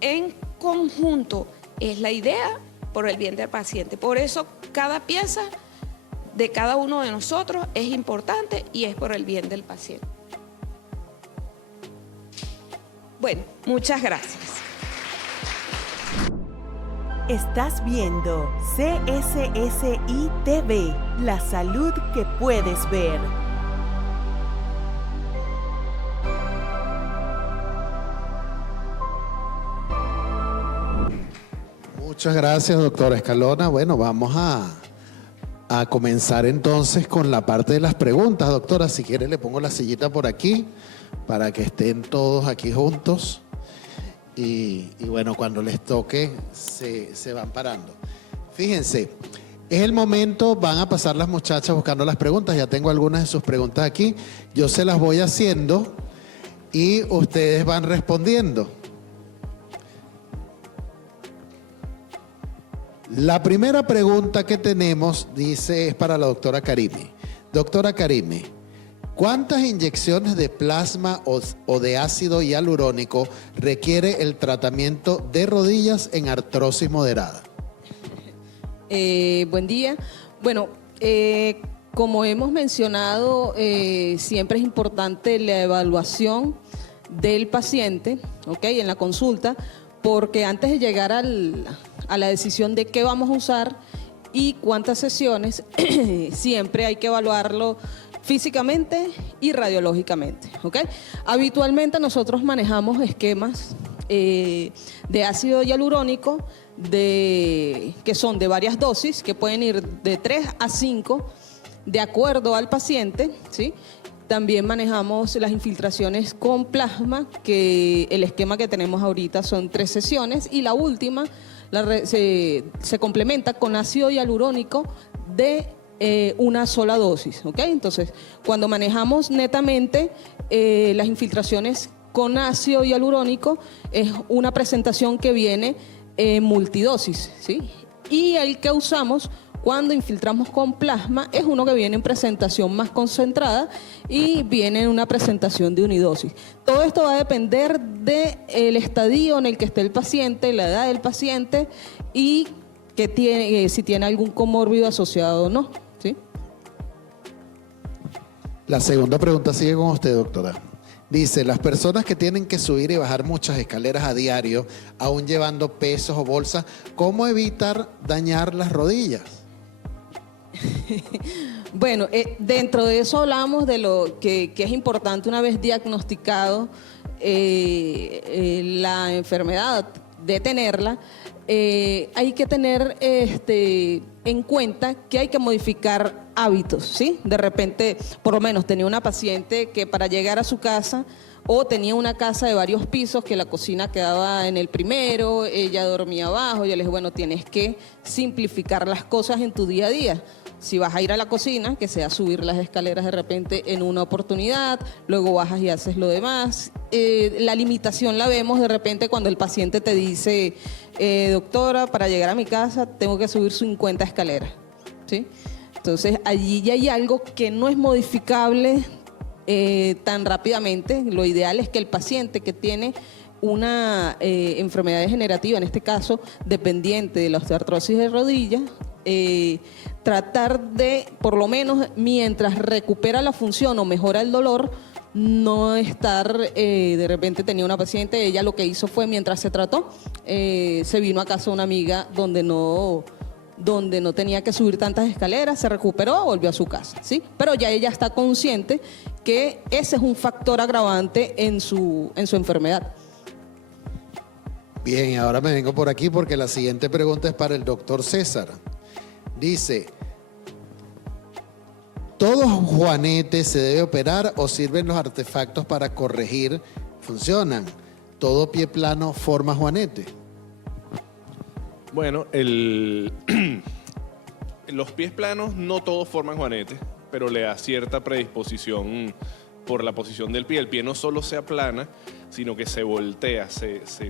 en conjunto. Es la idea por el bien del paciente. Por eso cada pieza de cada uno de nosotros es importante y es por el bien del paciente. Bueno, muchas gracias. Estás viendo CSSI TV, la salud que puedes ver. Muchas gracias, doctora Escalona. Bueno, vamos a comenzar entonces con la parte de las preguntas. Doctora, si quiere le pongo la sillita por aquí para que estén todos aquí juntos. Y bueno, cuando les toque se van parando. Fíjense, es el momento, van a pasar las muchachas buscando las preguntas. Ya tengo algunas de sus preguntas aquí. Yo se las voy haciendo y ustedes van respondiendo. La primera pregunta que tenemos, dice, es para la doctora Karime. Doctora Karime, ¿cuántas inyecciones de plasma o de ácido hialurónico requiere el tratamiento de rodillas en artrosis moderada? Buen día. Bueno, como hemos mencionado, siempre es importante la evaluación del paciente, ¿ok? En la consulta, porque antes de llegar a la decisión de qué vamos a usar y cuántas sesiones, siempre hay que evaluarlo físicamente y radiológicamente, ¿ok? Habitualmente nosotros manejamos esquemas de ácido hialurónico que son de varias dosis, que pueden ir de 3 a 5 de acuerdo al paciente, ¿sí? También manejamos las infiltraciones con plasma, que el esquema que tenemos ahorita son 3 sesiones y la última se complementa con ácido hialurónico de una sola dosis, ¿ok? Entonces, cuando manejamos netamente las infiltraciones con ácido hialurónico, es una presentación que viene multidosis, ¿sí? Y el que usamos cuando infiltramos con plasma es uno que viene en presentación más concentrada y viene en una presentación de unidosis. Todo esto va a depender del estadio en el que esté el paciente, la edad del paciente y si tiene algún comórbido asociado o no, ¿sí? La segunda pregunta sigue con usted, doctora. Dice, las personas que tienen que subir y bajar muchas escaleras a diario, aún llevando pesos o bolsas, ¿cómo evitar dañar las rodillas? Bueno, dentro de eso hablamos de lo que es importante una vez diagnosticado la enfermedad, detenerla. Hay que tener en cuenta que hay que modificar hábitos, ¿sí? De repente, por lo menos tenía una paciente que para llegar a su casa o tenía una casa de varios pisos que la cocina quedaba en el primero, ella dormía abajo. Yo le dije, bueno, tienes que simplificar las cosas en tu día a día. Si vas a ir a la cocina, que sea subir las escaleras de repente en una oportunidad, luego bajas y haces lo demás. La limitación la vemos de repente cuando el paciente te dice, doctora, para llegar a mi casa tengo que subir 50 escaleras, ¿sí? Entonces allí ya hay algo que no es modificable tan rápidamente. Lo ideal es que el paciente que tiene una enfermedad degenerativa, en este caso dependiente de la osteoartrosis de rodilla, tratar de, por lo menos mientras recupera la función o mejora el dolor, no estar, de repente tenía una paciente, ella lo que hizo fue, mientras se trató, se vino a casa una amiga donde no tenía que subir tantas escaleras, se recuperó, volvió a su casa, ¿sí? Pero ya ella está consciente que ese es un factor agravante en su enfermedad. Bien, ahora me vengo por aquí porque la siguiente pregunta es para el doctor César. Dice, ¿todo juanete se debe operar o sirven los artefactos para corregir? ¿Funcionan? ¿Todo pie plano forma juanete? Bueno, los pies planos no todos forman juanete, pero le da cierta predisposición por la posición del pie. El pie no solo se aplana, sino que se voltea,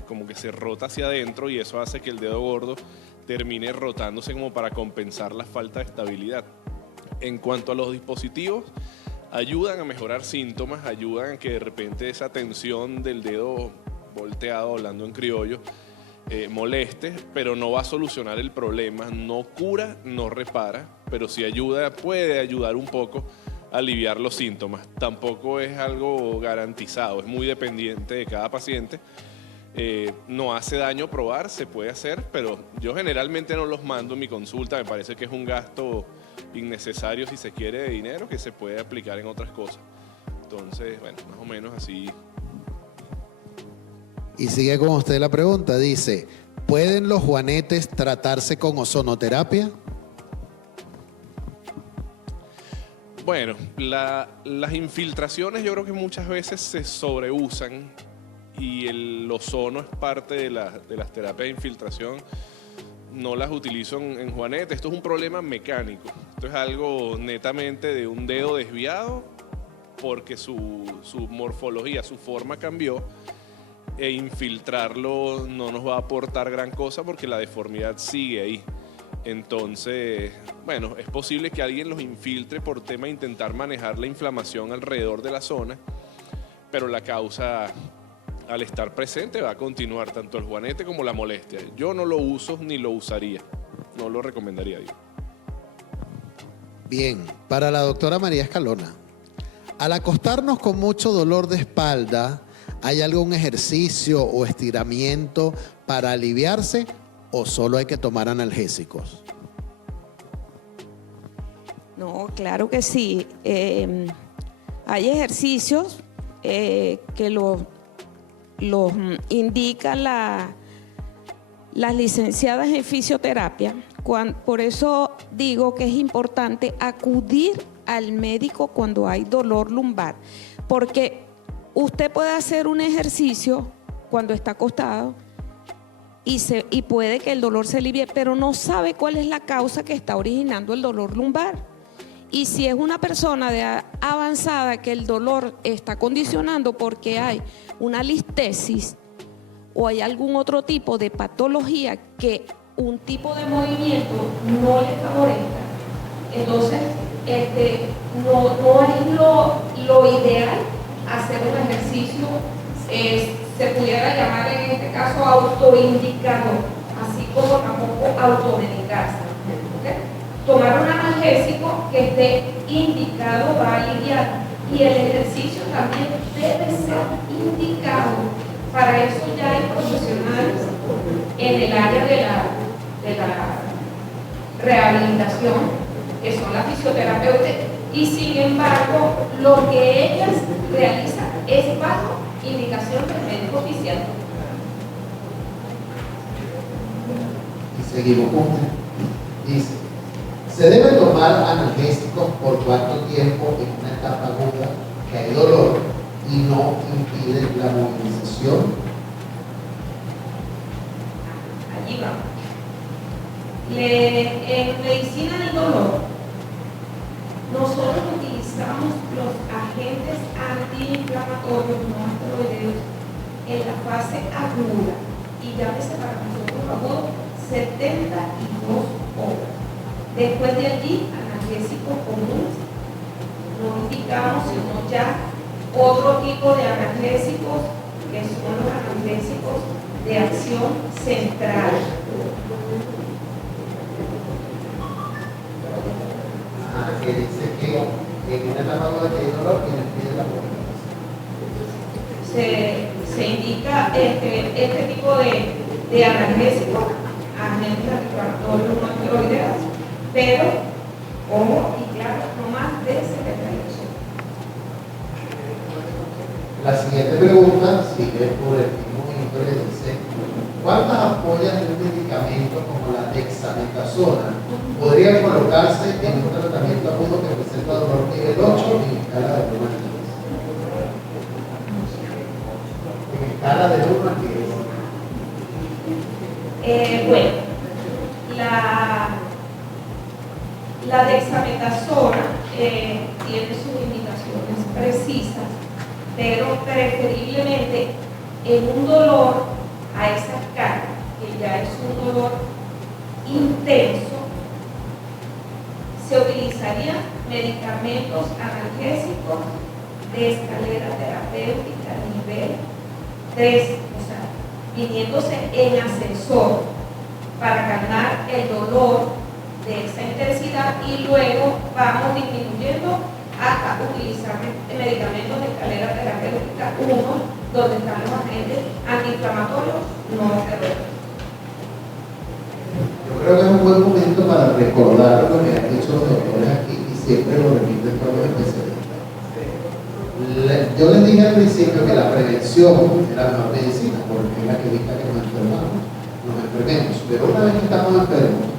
como que se rota hacia adentro, y eso hace que el dedo gordo termine rotándose como para compensar la falta de estabilidad. En cuanto a los dispositivos, ayudan a mejorar síntomas, ayudan a que de repente esa tensión del dedo volteado, hablando en criollo, moleste, pero no va a solucionar el problema, no cura, no repara, pero sí ayuda, puede ayudar un poco a aliviar los síntomas. Tampoco es algo garantizado, es muy dependiente de cada paciente. No hace daño probar, se puede hacer, pero yo generalmente no los mando en mi consulta, me parece que es un gasto innecesario si se quiere de dinero, que se puede aplicar en otras cosas. Entonces, bueno, más o menos así. Y sigue con usted la pregunta, dice, ¿pueden los juanetes tratarse con ozonoterapia? Bueno, las infiltraciones yo creo que muchas veces se sobreusan y el ozono es parte de las terapias de infiltración. No las utilizo en juanete. Esto es un problema mecánico. Esto es algo netamente de un dedo desviado porque su morfología, su forma cambió, e infiltrarlo no nos va a aportar gran cosa porque la deformidad sigue ahí. Entonces, bueno, es posible que alguien los infiltre por tema de intentar manejar la inflamación alrededor de la zona, pero la causa, al estar presente, va a continuar tanto el juanete como la molestia. Yo no lo uso ni lo usaría, no lo recomendaría yo. Bien, para la doctora María Escalona, al acostarnos con mucho dolor de espalda, ¿hay algún ejercicio o estiramiento para aliviarse o solo hay que tomar analgésicos? No, claro que sí. Hay ejercicios que los indican las licenciadas en fisioterapia. Por eso digo que es importante acudir al médico cuando hay dolor lumbar, porque usted puede hacer un ejercicio cuando está acostado y puede que el dolor se alivie, pero no sabe cuál es la causa que está originando el dolor lumbar. Y si es una persona de avanzada que el dolor está condicionando porque hay una listesis o hay algún otro tipo de patología que un tipo de movimiento no le favorezca, entonces no es lo ideal hacer un ejercicio, se pudiera llamar en este caso autoindicado, así como tampoco automedicarse. ¿Okay? Tomar un analgésico que esté indicado va a aliviar, y el ejercicio también debe ser indicado. Para eso ya hay profesionales en el área de la rehabilitación, que son las fisioterapeutas, y sin embargo lo que ellas realizan es bajo indicación del médico oficial. Y seguimos con usted. Dice, ¿se debe tomar analgésicos por cuánto tiempo en una etapa aguda que hay dolor y no impide la movilización? Allí vamos. En medicina del dolor, nosotros utilizamos los agentes antiinflamatorios no esteroideos en la fase aguda, y llámese para nosotros agudo 72 horas. Después de allí, analgésicos comunes, no indicamos sino ya otro tipo de analgésicos, que son los analgésicos de acción central. Que dice que en una etapa aguda que hay dolor y no impide la movilización. se indica este tipo de analgésico, agentes antiinflamatorios no esteroideos, pero, ojo y claro, no más de 72 horas. La siguiente pregunta sigue por el mismo índole, dice, ¿cuántas ampollas de un medicamento como la dexametasona podría colocarse en un tratamiento agudo que presenta dolor nivel 8 en escala de 1 a 10? En escala de 1 a 10. Bueno, la dexametasona tiene sus limitaciones precisas, pero preferiblemente en un dolor a esa escala, que ya es un dolor intenso, se utilizarían medicamentos analgésicos de escalera terapéutica nivel 3, o sea, viniéndose en ascensor para calmar el dolor de esa intensidad y luego vamos disminuyendo hasta utilizar medicamentos de escalera terapéutica 1, donde están los agentes antiinflamatorios no esteroideos. Yo creo que es un buen momento para recordar lo que han dicho los doctores aquí y siempre lo repiten todos los especialistas. Yo les dije al principio que la prevención es la mejor medicina porque es la que evita que nos enfermemos, pero una vez que estamos enfermos,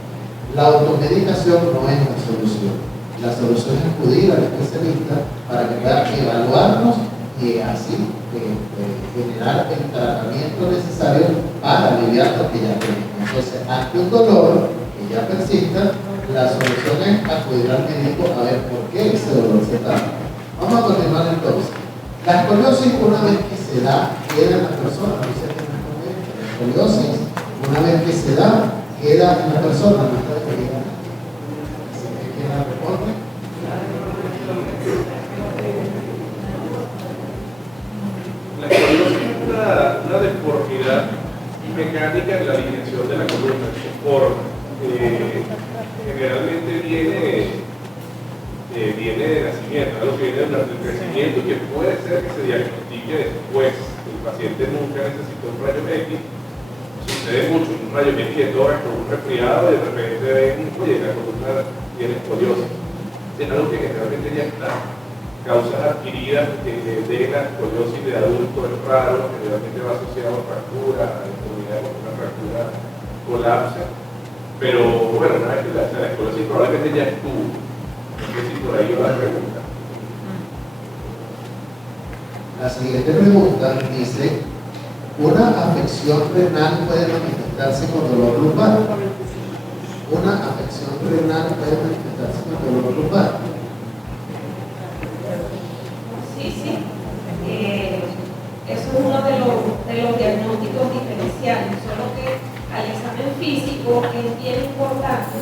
la automedicación no es la solución. La solución es acudir al especialista para que pueda evaluarnos y así generar el tratamiento necesario para aliviar lo que ya tenemos. Entonces, ante un dolor que ya persista, la solución es acudir al médico a ver por qué ese dolor se da. Vamos a continuar entonces. La escoliosis, una vez que se da, queda en la persona. No sé qué más comer. La escoliosis, una vez que se da, queda en la persona. No está definida. Así que, ¿quién la responde? La escoliosis es una deformidad mecánica en la alineación de la columna, en su forma. Generalmente viene de nacimiento, algo que viene durante el crecimiento y que puede ser que se diagnostique después. El paciente nunca necesita un rayo X. Sucede mucho, un rayo X de tórax con un resfriado y de repente ven, oye, la columna tiene escoliosis. Es algo que generalmente ya está. Causas adquiridas de la escoliosis de adulto es raro, generalmente va asociado a fractura, a deformidad, una fractura colapsa. Pero bueno, una vez que la escoliosis probablemente ya estuvo. No sé si por ahí va la pregunta. La siguiente pregunta dice, ¿una afección renal puede manifestarse con dolor lumbar? Una afección renal puede manifestarse con dolor lumbar. Sí. Eso es uno de los diagnósticos diferenciales, solo que al examen físico es bien importante.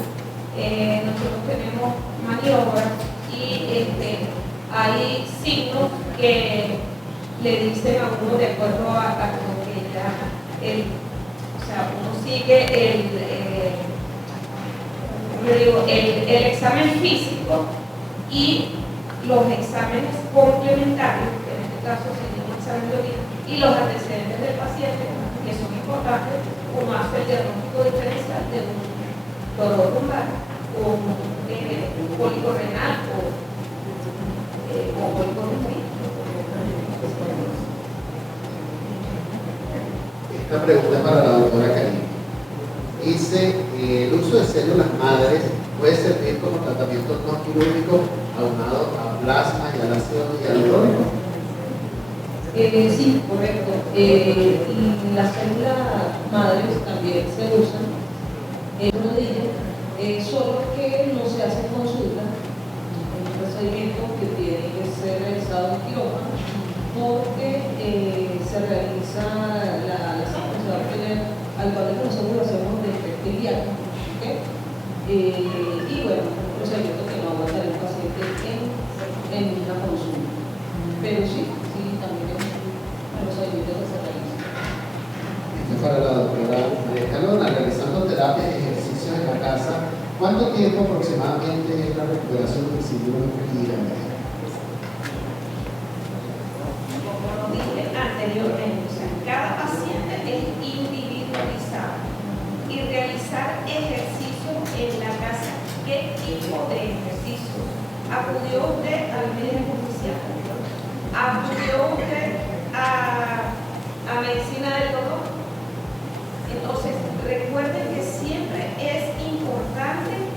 Nosotros tenemos maniobras y hay signos que le dicen a uno de acuerdo a lo que ya o sea, uno sigue el examen físico y los exámenes complementarios, que en este caso sería un examen de orina, y los antecedentes del paciente, que son importantes, uno hace el diagnóstico diferencial de un dolor lumbar o un cólico renal o cólico renal. Esta pregunta es para la doctora Karina. Dice, el uso de células madres puede servir como tratamiento no quirúrgico aunado a plasma y al ácido hialurónico. Sí, correcto. Las células madres también se usan en rodillas, solo que no se hace consulta. Es un procedimiento que tiene que ser realizado en quirófano porque se realiza la sangre, se va a obtener al cual nosotros hacemos de efecto inmediato. Y bueno, un procedimiento que no aguanta el paciente en una consulta. Pero sí, también es un procedimiento que se realiza. Esto es para la doctora María Escalona, realizando terapias y ejercicios en la casa. ¿Cuánto tiempo aproximadamente es la recuperación del síndrome de Guillain-Barré? Como dije antes, anteriormente. O sea, cada paciente es individualizado. Y realizar ejercicio en la casa. ¿Qué tipo de ejercicio? ¿Acudió usted al médico oficial? ¿Acudió usted a medicina del dolor? Entonces, recuerden que siempre es importante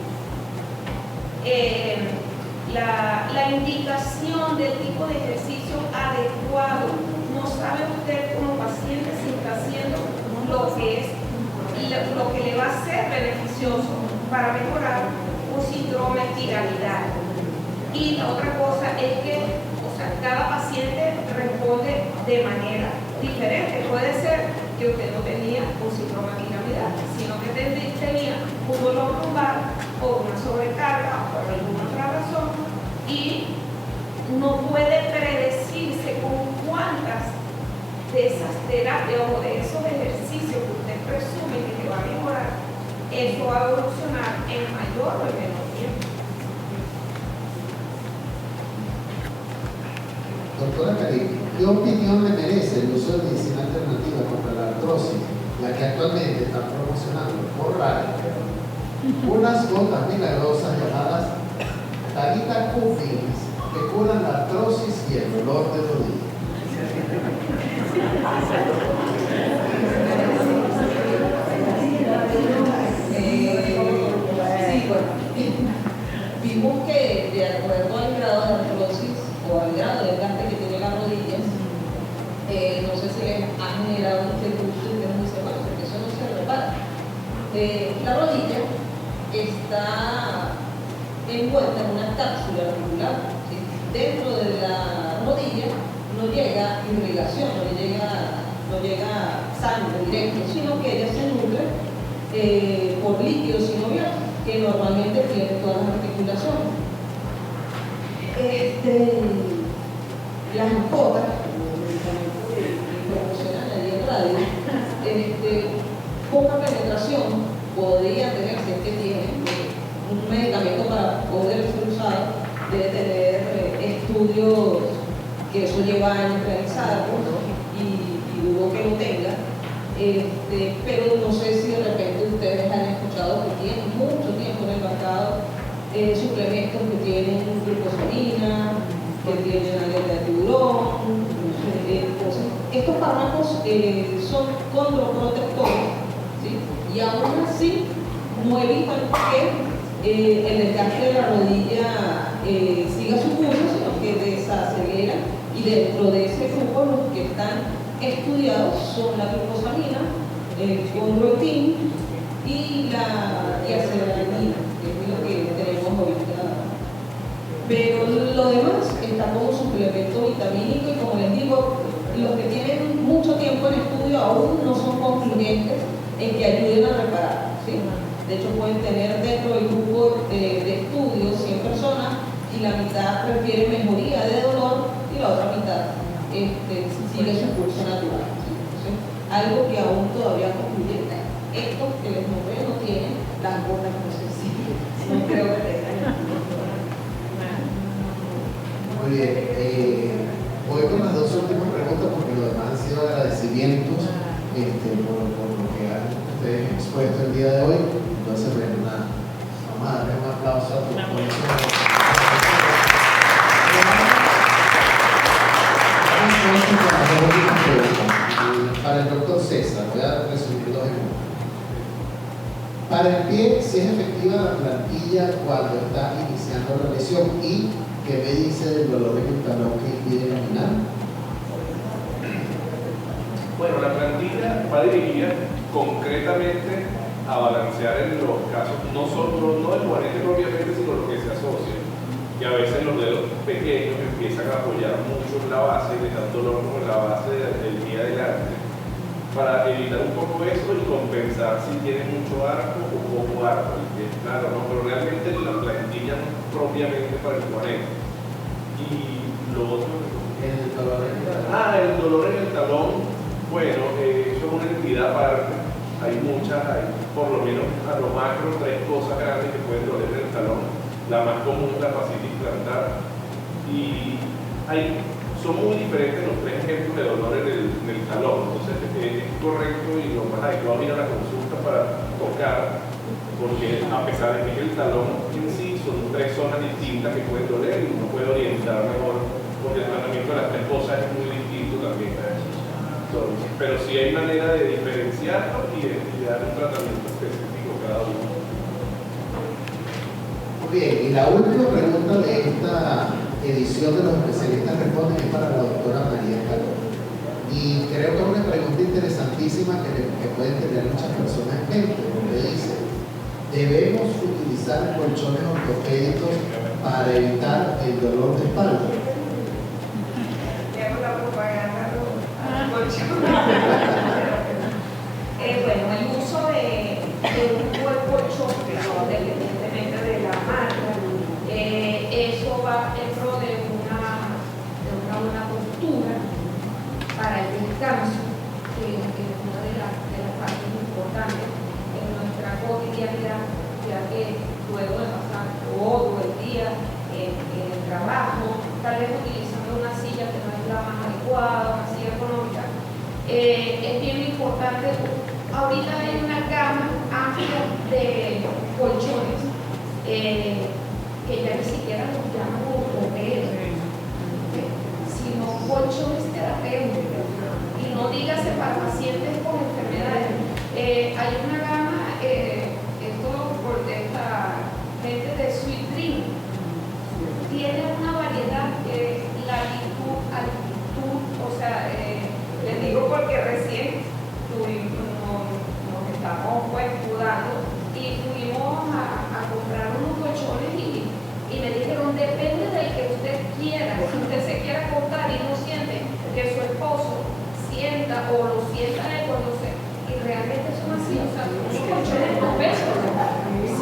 la indicación del tipo de ejercicio adecuado. No sabe usted como paciente si está haciendo lo que le va a ser beneficioso para mejorar un síndrome de tiralidad. Y la otra cosa es que, o sea, cada paciente responde de manera diferente. Puede ser que usted no tenía un síndrome de tiralidad, sino que tenía un dolor lumbar o una sobrecarga o por alguna otra razón, y no puede predecirse con cuántas de esas terapias o de esos ejercicios que usted presume que te va a mejorar, eso va a evolucionar en mayor o en menor tiempo. Doctora Karim, ¿qué opinión le merece el uso de medicina alternativa contra la artrosis, la que actualmente están promocionando por radio? Unas gotas milagrosas llamadas Talita Cummings que curan la artrosis y el dolor de rodilla. Sí, bueno, vimos que de acuerdo al grado de artrosis o al grado de desgaste que tiene las rodillas, no sé si les ha generado un disgusto y ustedes dicen, bueno, porque eso no se repara. La rodilla está envuelta en una cápsula articular, ¿sí? Dentro de la rodilla no llega irrigación, no llega sangre directo, sino que ella se nutre por líquidos sinoviales que normalmente tienen todas las articulaciones. Las gotas, que promocionan allí en radio, poca penetración podría tener, si es que tiene un medicamento para poder ser usado, debe tener estudios que eso lleva años realizarlos y dudo que lo tenga. Pero no sé si de repente ustedes han escuchado que tienen mucho tiempo en el mercado suplementos que tienen glucosamina, que tienen aleta de tiburón. Entonces, estos fármacos son condroprotectores, ¿sí? Y aún así no evitan que el desgaste de la rodilla siga su curso, sino que desacelera, y dentro de ese grupo los que están estudiados son la glucosamina, el chondroitin y la diacetylamina, que es lo que tenemos ahorita. Pero lo demás está como suplemento vitamínico, y como les digo, los que tienen mucho tiempo en estudio aún no son concluyentes en que ayuden a reparar, ¿sí? De hecho, pueden tener dentro del grupo de estudios 100 personas y la mitad prefiere mejoría de dolor y la otra mitad sigue su curso natural, ¿sí? Entonces, algo que aún todavía concluye. Estos que les nombré no tienen las gotas, no sé si no creo que tengan. Muy bien. Voy con las dos últimas preguntas porque lo demás han sido agradecimientos por lo que han ustedes expuesto el día de hoy. Entonces, vamos a darle un aplauso a tu Para el doctor César, voy a resumir dos ejemplos. Para el pie, si es efectiva la plantilla cuando está iniciando la lesión, y ¿qué me dice del dolor en el talón que impide caminar? Bueno, la plantilla va dirigida concretamente a balancear en los casos, no el juanete propiamente, sino lo que se asocia. Y a veces los dedos pequeños empiezan a apoyar mucho en la base, y les dan dolor como en la base del pie adelante, para evitar un poco eso y compensar si tiene mucho arco o poco arco. Claro, no, pero realmente la plantilla no es propiamente para el juanete. Y lo otro, El dolor en el talón. el dolor en el talón, bueno, eso es una entidad aparte. Hay por lo menos a lo macro, 3 cosas grandes que pueden doler en el talón. La más común es la fascitis plantar. Y hay son muy diferentes los tres ejemplos de dolor en el talón. Entonces es correcto y lo más adecuado es ir a la consulta para tocar, porque a pesar de que es el talón en sí, son tres zonas distintas que pueden doler y uno puede orientar mejor, porque el tratamiento de las tres cosas es muy distinto también. Entonces, pero sí hay manera de diferenciarlo y de dar un tratamiento específico a cada uno. Muy bien, y la última pregunta de esta edición de los especialistas responden es para la doctora María Calvo. Y creo que es una pregunta interesantísima que pueden tener muchas personas en mente, porque dice, ¿debemos utilizar colchones ortopédicos para evitar el dolor de espalda? Bueno, el uso de un buen colchón, independientemente de la marca, eso va en pro de una buena postura para el descanso, que es una de las partes importantes en nuestra cotidianidad, ya que luego de pasar todo el día en el trabajo, tal vez utilizando una silla que no es la más adecuada, una silla económica, es bien importante. Ahorita hay una gama amplia de colchones que ya ni siquiera los llaman ortopédicos, sino colchones terapéuticos, y no dígase para pacientes con enfermedades. Hay una gama, esto por esta gente de Sweet Dream, tiene una variedad de latitud, altitud, o sea, les digo porque recién nos estamos pues mudando y fuimos a comprar unos colchones y me dijeron, depende del que usted quiera. Si usted se quiere acostar y no siente que su esposo sienta o lo sienta él cuando se... Y realmente son así, o sea, son unos colchones con peso.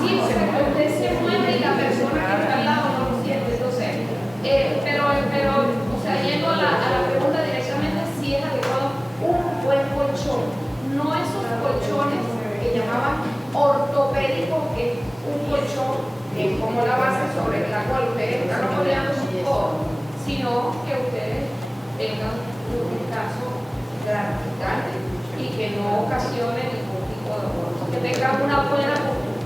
Sí, o sea, que usted se mueve y la persona que está al lado no lo siente. Entonces, pero o sea, yendo a la pregunta directamente, si es adecuado un buen colchón, no esos colchones que llamaban ortopédicos, que es un colchón como la base sobre la cual ustedes están apoyando su codo, sino que ustedes tengan un descanso gratificante y que no ocasione ningún tipo de dolor, que tengan una buena postura.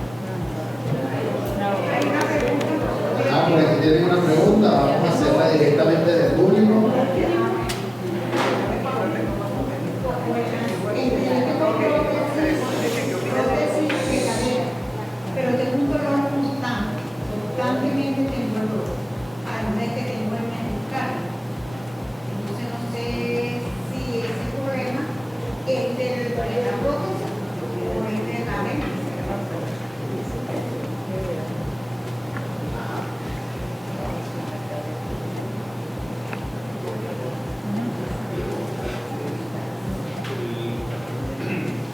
Hay una pregunta. Por aquí tienen una pregunta, vamos a hacerla directamente del público. Pero tengo un dolor constantemente tengo dolor, además de que tengo hernia discal. Entonces no sé si ese problema es de la prótesis o es de la hernia.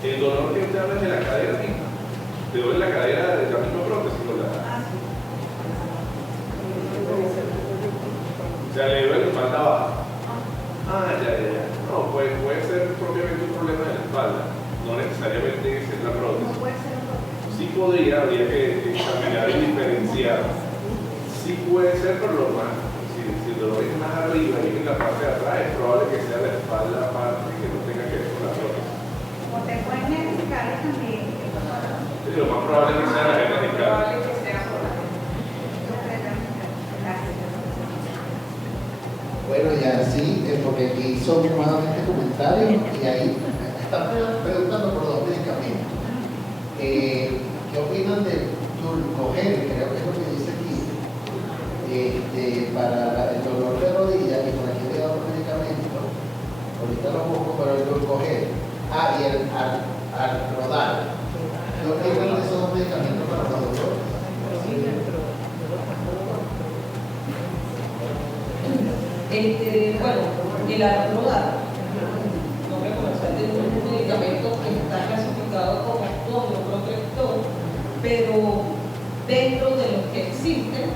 El dolor que usted habla es de la cadera misma. ¿Te duele la cadera de la misma prótesis o la? O sea, le duele la espalda baja. Ya. No, puede ser propiamente un problema de la espalda. No necesariamente es la prótesis. No puede ser un problema. Sí podría, habría que examinar y diferenciar. Sí puede ser, pero lo más, si el dolor es más arriba y en la parte de atrás, es probable que sea la espalda aparte que no tenga que ver con la prótesis. O te pueden medicar también. Sí, lo más probable es que sea la hernia discal. Bueno, y así, porque aquí son nuevamente comentarios y ahí están preguntando por dos medicamentos. ¿Qué opinan del Turcogel? Creo que es lo que dice aquí, para el dolor de rodilla, y por aquí le da otro medicamento. Ahorita lo busco, pero el Turcogel. Y el Alrodal. ¿Qué opinan de esos dos medicamentos para los dolores? Bueno, el Alrodal, nombre comercial de un medicamento que está clasificado como todoprotector, pero dentro de los que existen,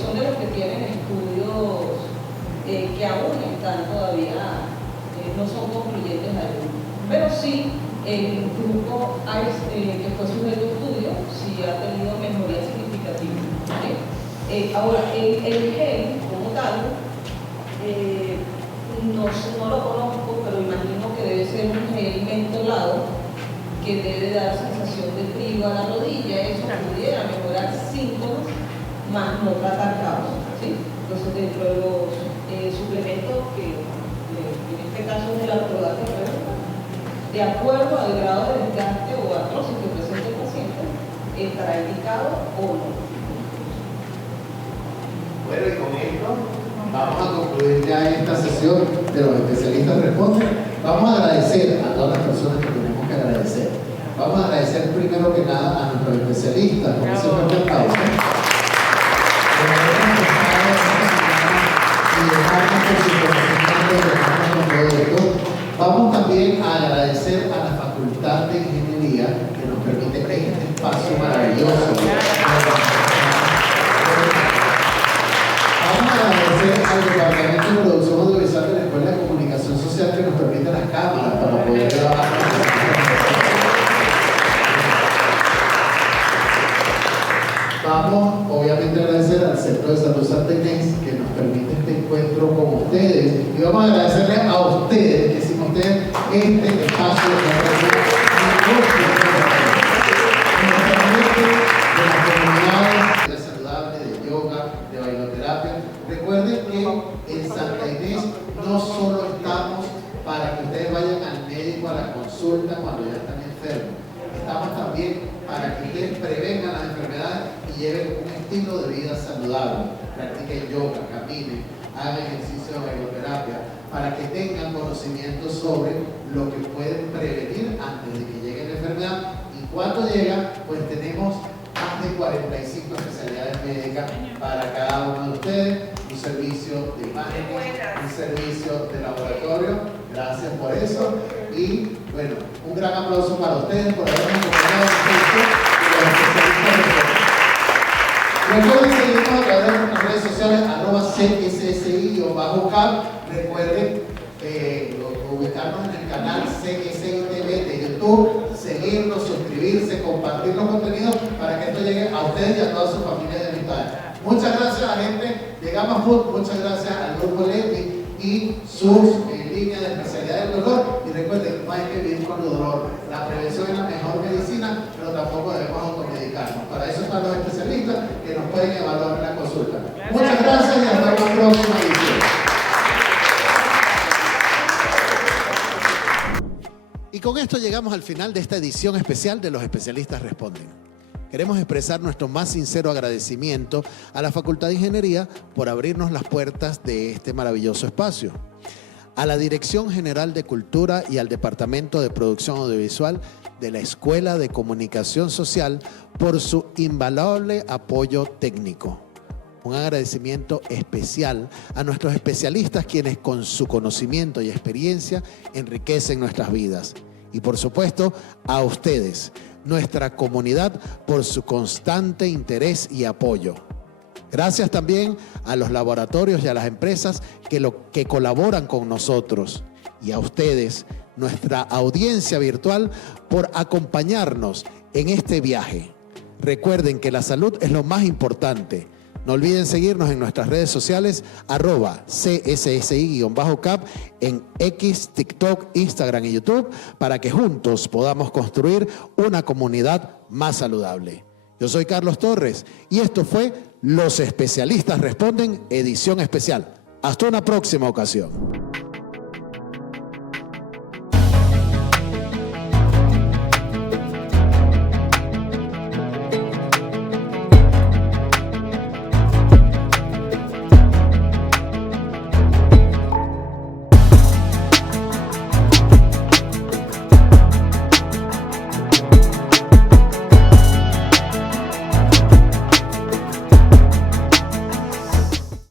son de los que tienen estudios que aún están todavía, no son concluyentes aún. Pero sí, el grupo que fue sujeto a estudio, sí ha tenido mejoría significativa. ¿Vale? Ahora, el gel como tal no lo conozco, pero imagino que debe ser un gel mentolado que debe dar sensación de frío a la rodilla. Eso pudiera mejorar síntomas, más no tratar causas, ¿sí? Entonces, dentro de los suplementos que en este caso es de la prolactina, de acuerdo al grado de desgaste o artrosis que presenta el paciente, estará indicado o no. Bueno, y con esto vamos a concluir ya esta sesión de los especialistas responden. Vamos a agradecer a todas las personas que tenemos que agradecer. Vamos a agradecer primero que nada a nuestros especialistas, como siempre me aplauso. Vamos también a agradecer a la Facultad de Ingeniería que nos permite este espacio maravilloso. Vamos a agradecer al Departamento de Producción Audiovisual de la Escuela de Comunicación Social que nos permite las cámaras para poder grabar. Vamos, obviamente, a agradecer al Centro de Salud Santa Inés que nos permite este encuentro con ustedes. Y vamos a agradecerles a ustedes que sin ustedes este espacio de las comunidades de saludable, de yoga, de bailoterapia. Recuerden que en Santa Inés no solo estamos para que ustedes vayan al médico a la consulta cuando ya están enfermos. Estamos también para que ustedes prevengan las enfermedades y lleven un estilo de vida saludable. Practiquen yoga, caminen, hagan ejercicio de bailoterapia, para que tengan conocimiento sobre lo que pueden prevenir antes de que llegue la enfermedad. Y cuando llega, pues tenemos más de 45 especialidades médicas para cada uno de ustedes, un servicio de imágenes, un servicio de laboratorio. Gracias por eso. Y bueno, un gran aplauso para ustedes por habernos acompañado en este y los especialistas. Recuerden seguirnos a través de nuestras redes sociales, @CSSI_CAP. Recuerden ubicarnos en el canal CSI TV de YouTube, seguirnos, suscribirse, compartir los contenidos para que esto llegue a ustedes y a toda su familia de amistades. Muchas gracias a la gente de Gamma Food, muchas gracias al Grupo Leti y sus líneas de especialidad del dolor. Y recuerden, no hay que vivir con el dolor. La prevención es la mejor medicina, pero tampoco debemos automedicarnos. Para eso están los especialistas que nos pueden evaluar en la consulta. Muchas gracias y hasta la próxima edición. Y con esto llegamos al final de esta edición especial de Los Especialistas Responden. Queremos expresar nuestro más sincero agradecimiento a la Facultad de Ingeniería por abrirnos las puertas de este maravilloso espacio, a la Dirección General de Cultura y al Departamento de Producción Audiovisual de la Escuela de Comunicación Social por su invaluable apoyo técnico. Un agradecimiento especial a nuestros especialistas quienes con su conocimiento y experiencia enriquecen nuestras vidas. Y por supuesto a ustedes, nuestra comunidad, por su constante interés y apoyo. Gracias también a los laboratorios y a las empresas que colaboran con nosotros. Y a ustedes, nuestra audiencia virtual, por acompañarnos en este viaje. Recuerden que la salud es lo más importante. No olviden seguirnos en nuestras redes sociales, @CSSI_CAP en X, TikTok, Instagram y YouTube, para que juntos podamos construir una comunidad más saludable. Yo soy Carlos Torres y esto fue Los Especialistas Responden, edición especial. Hasta una próxima ocasión.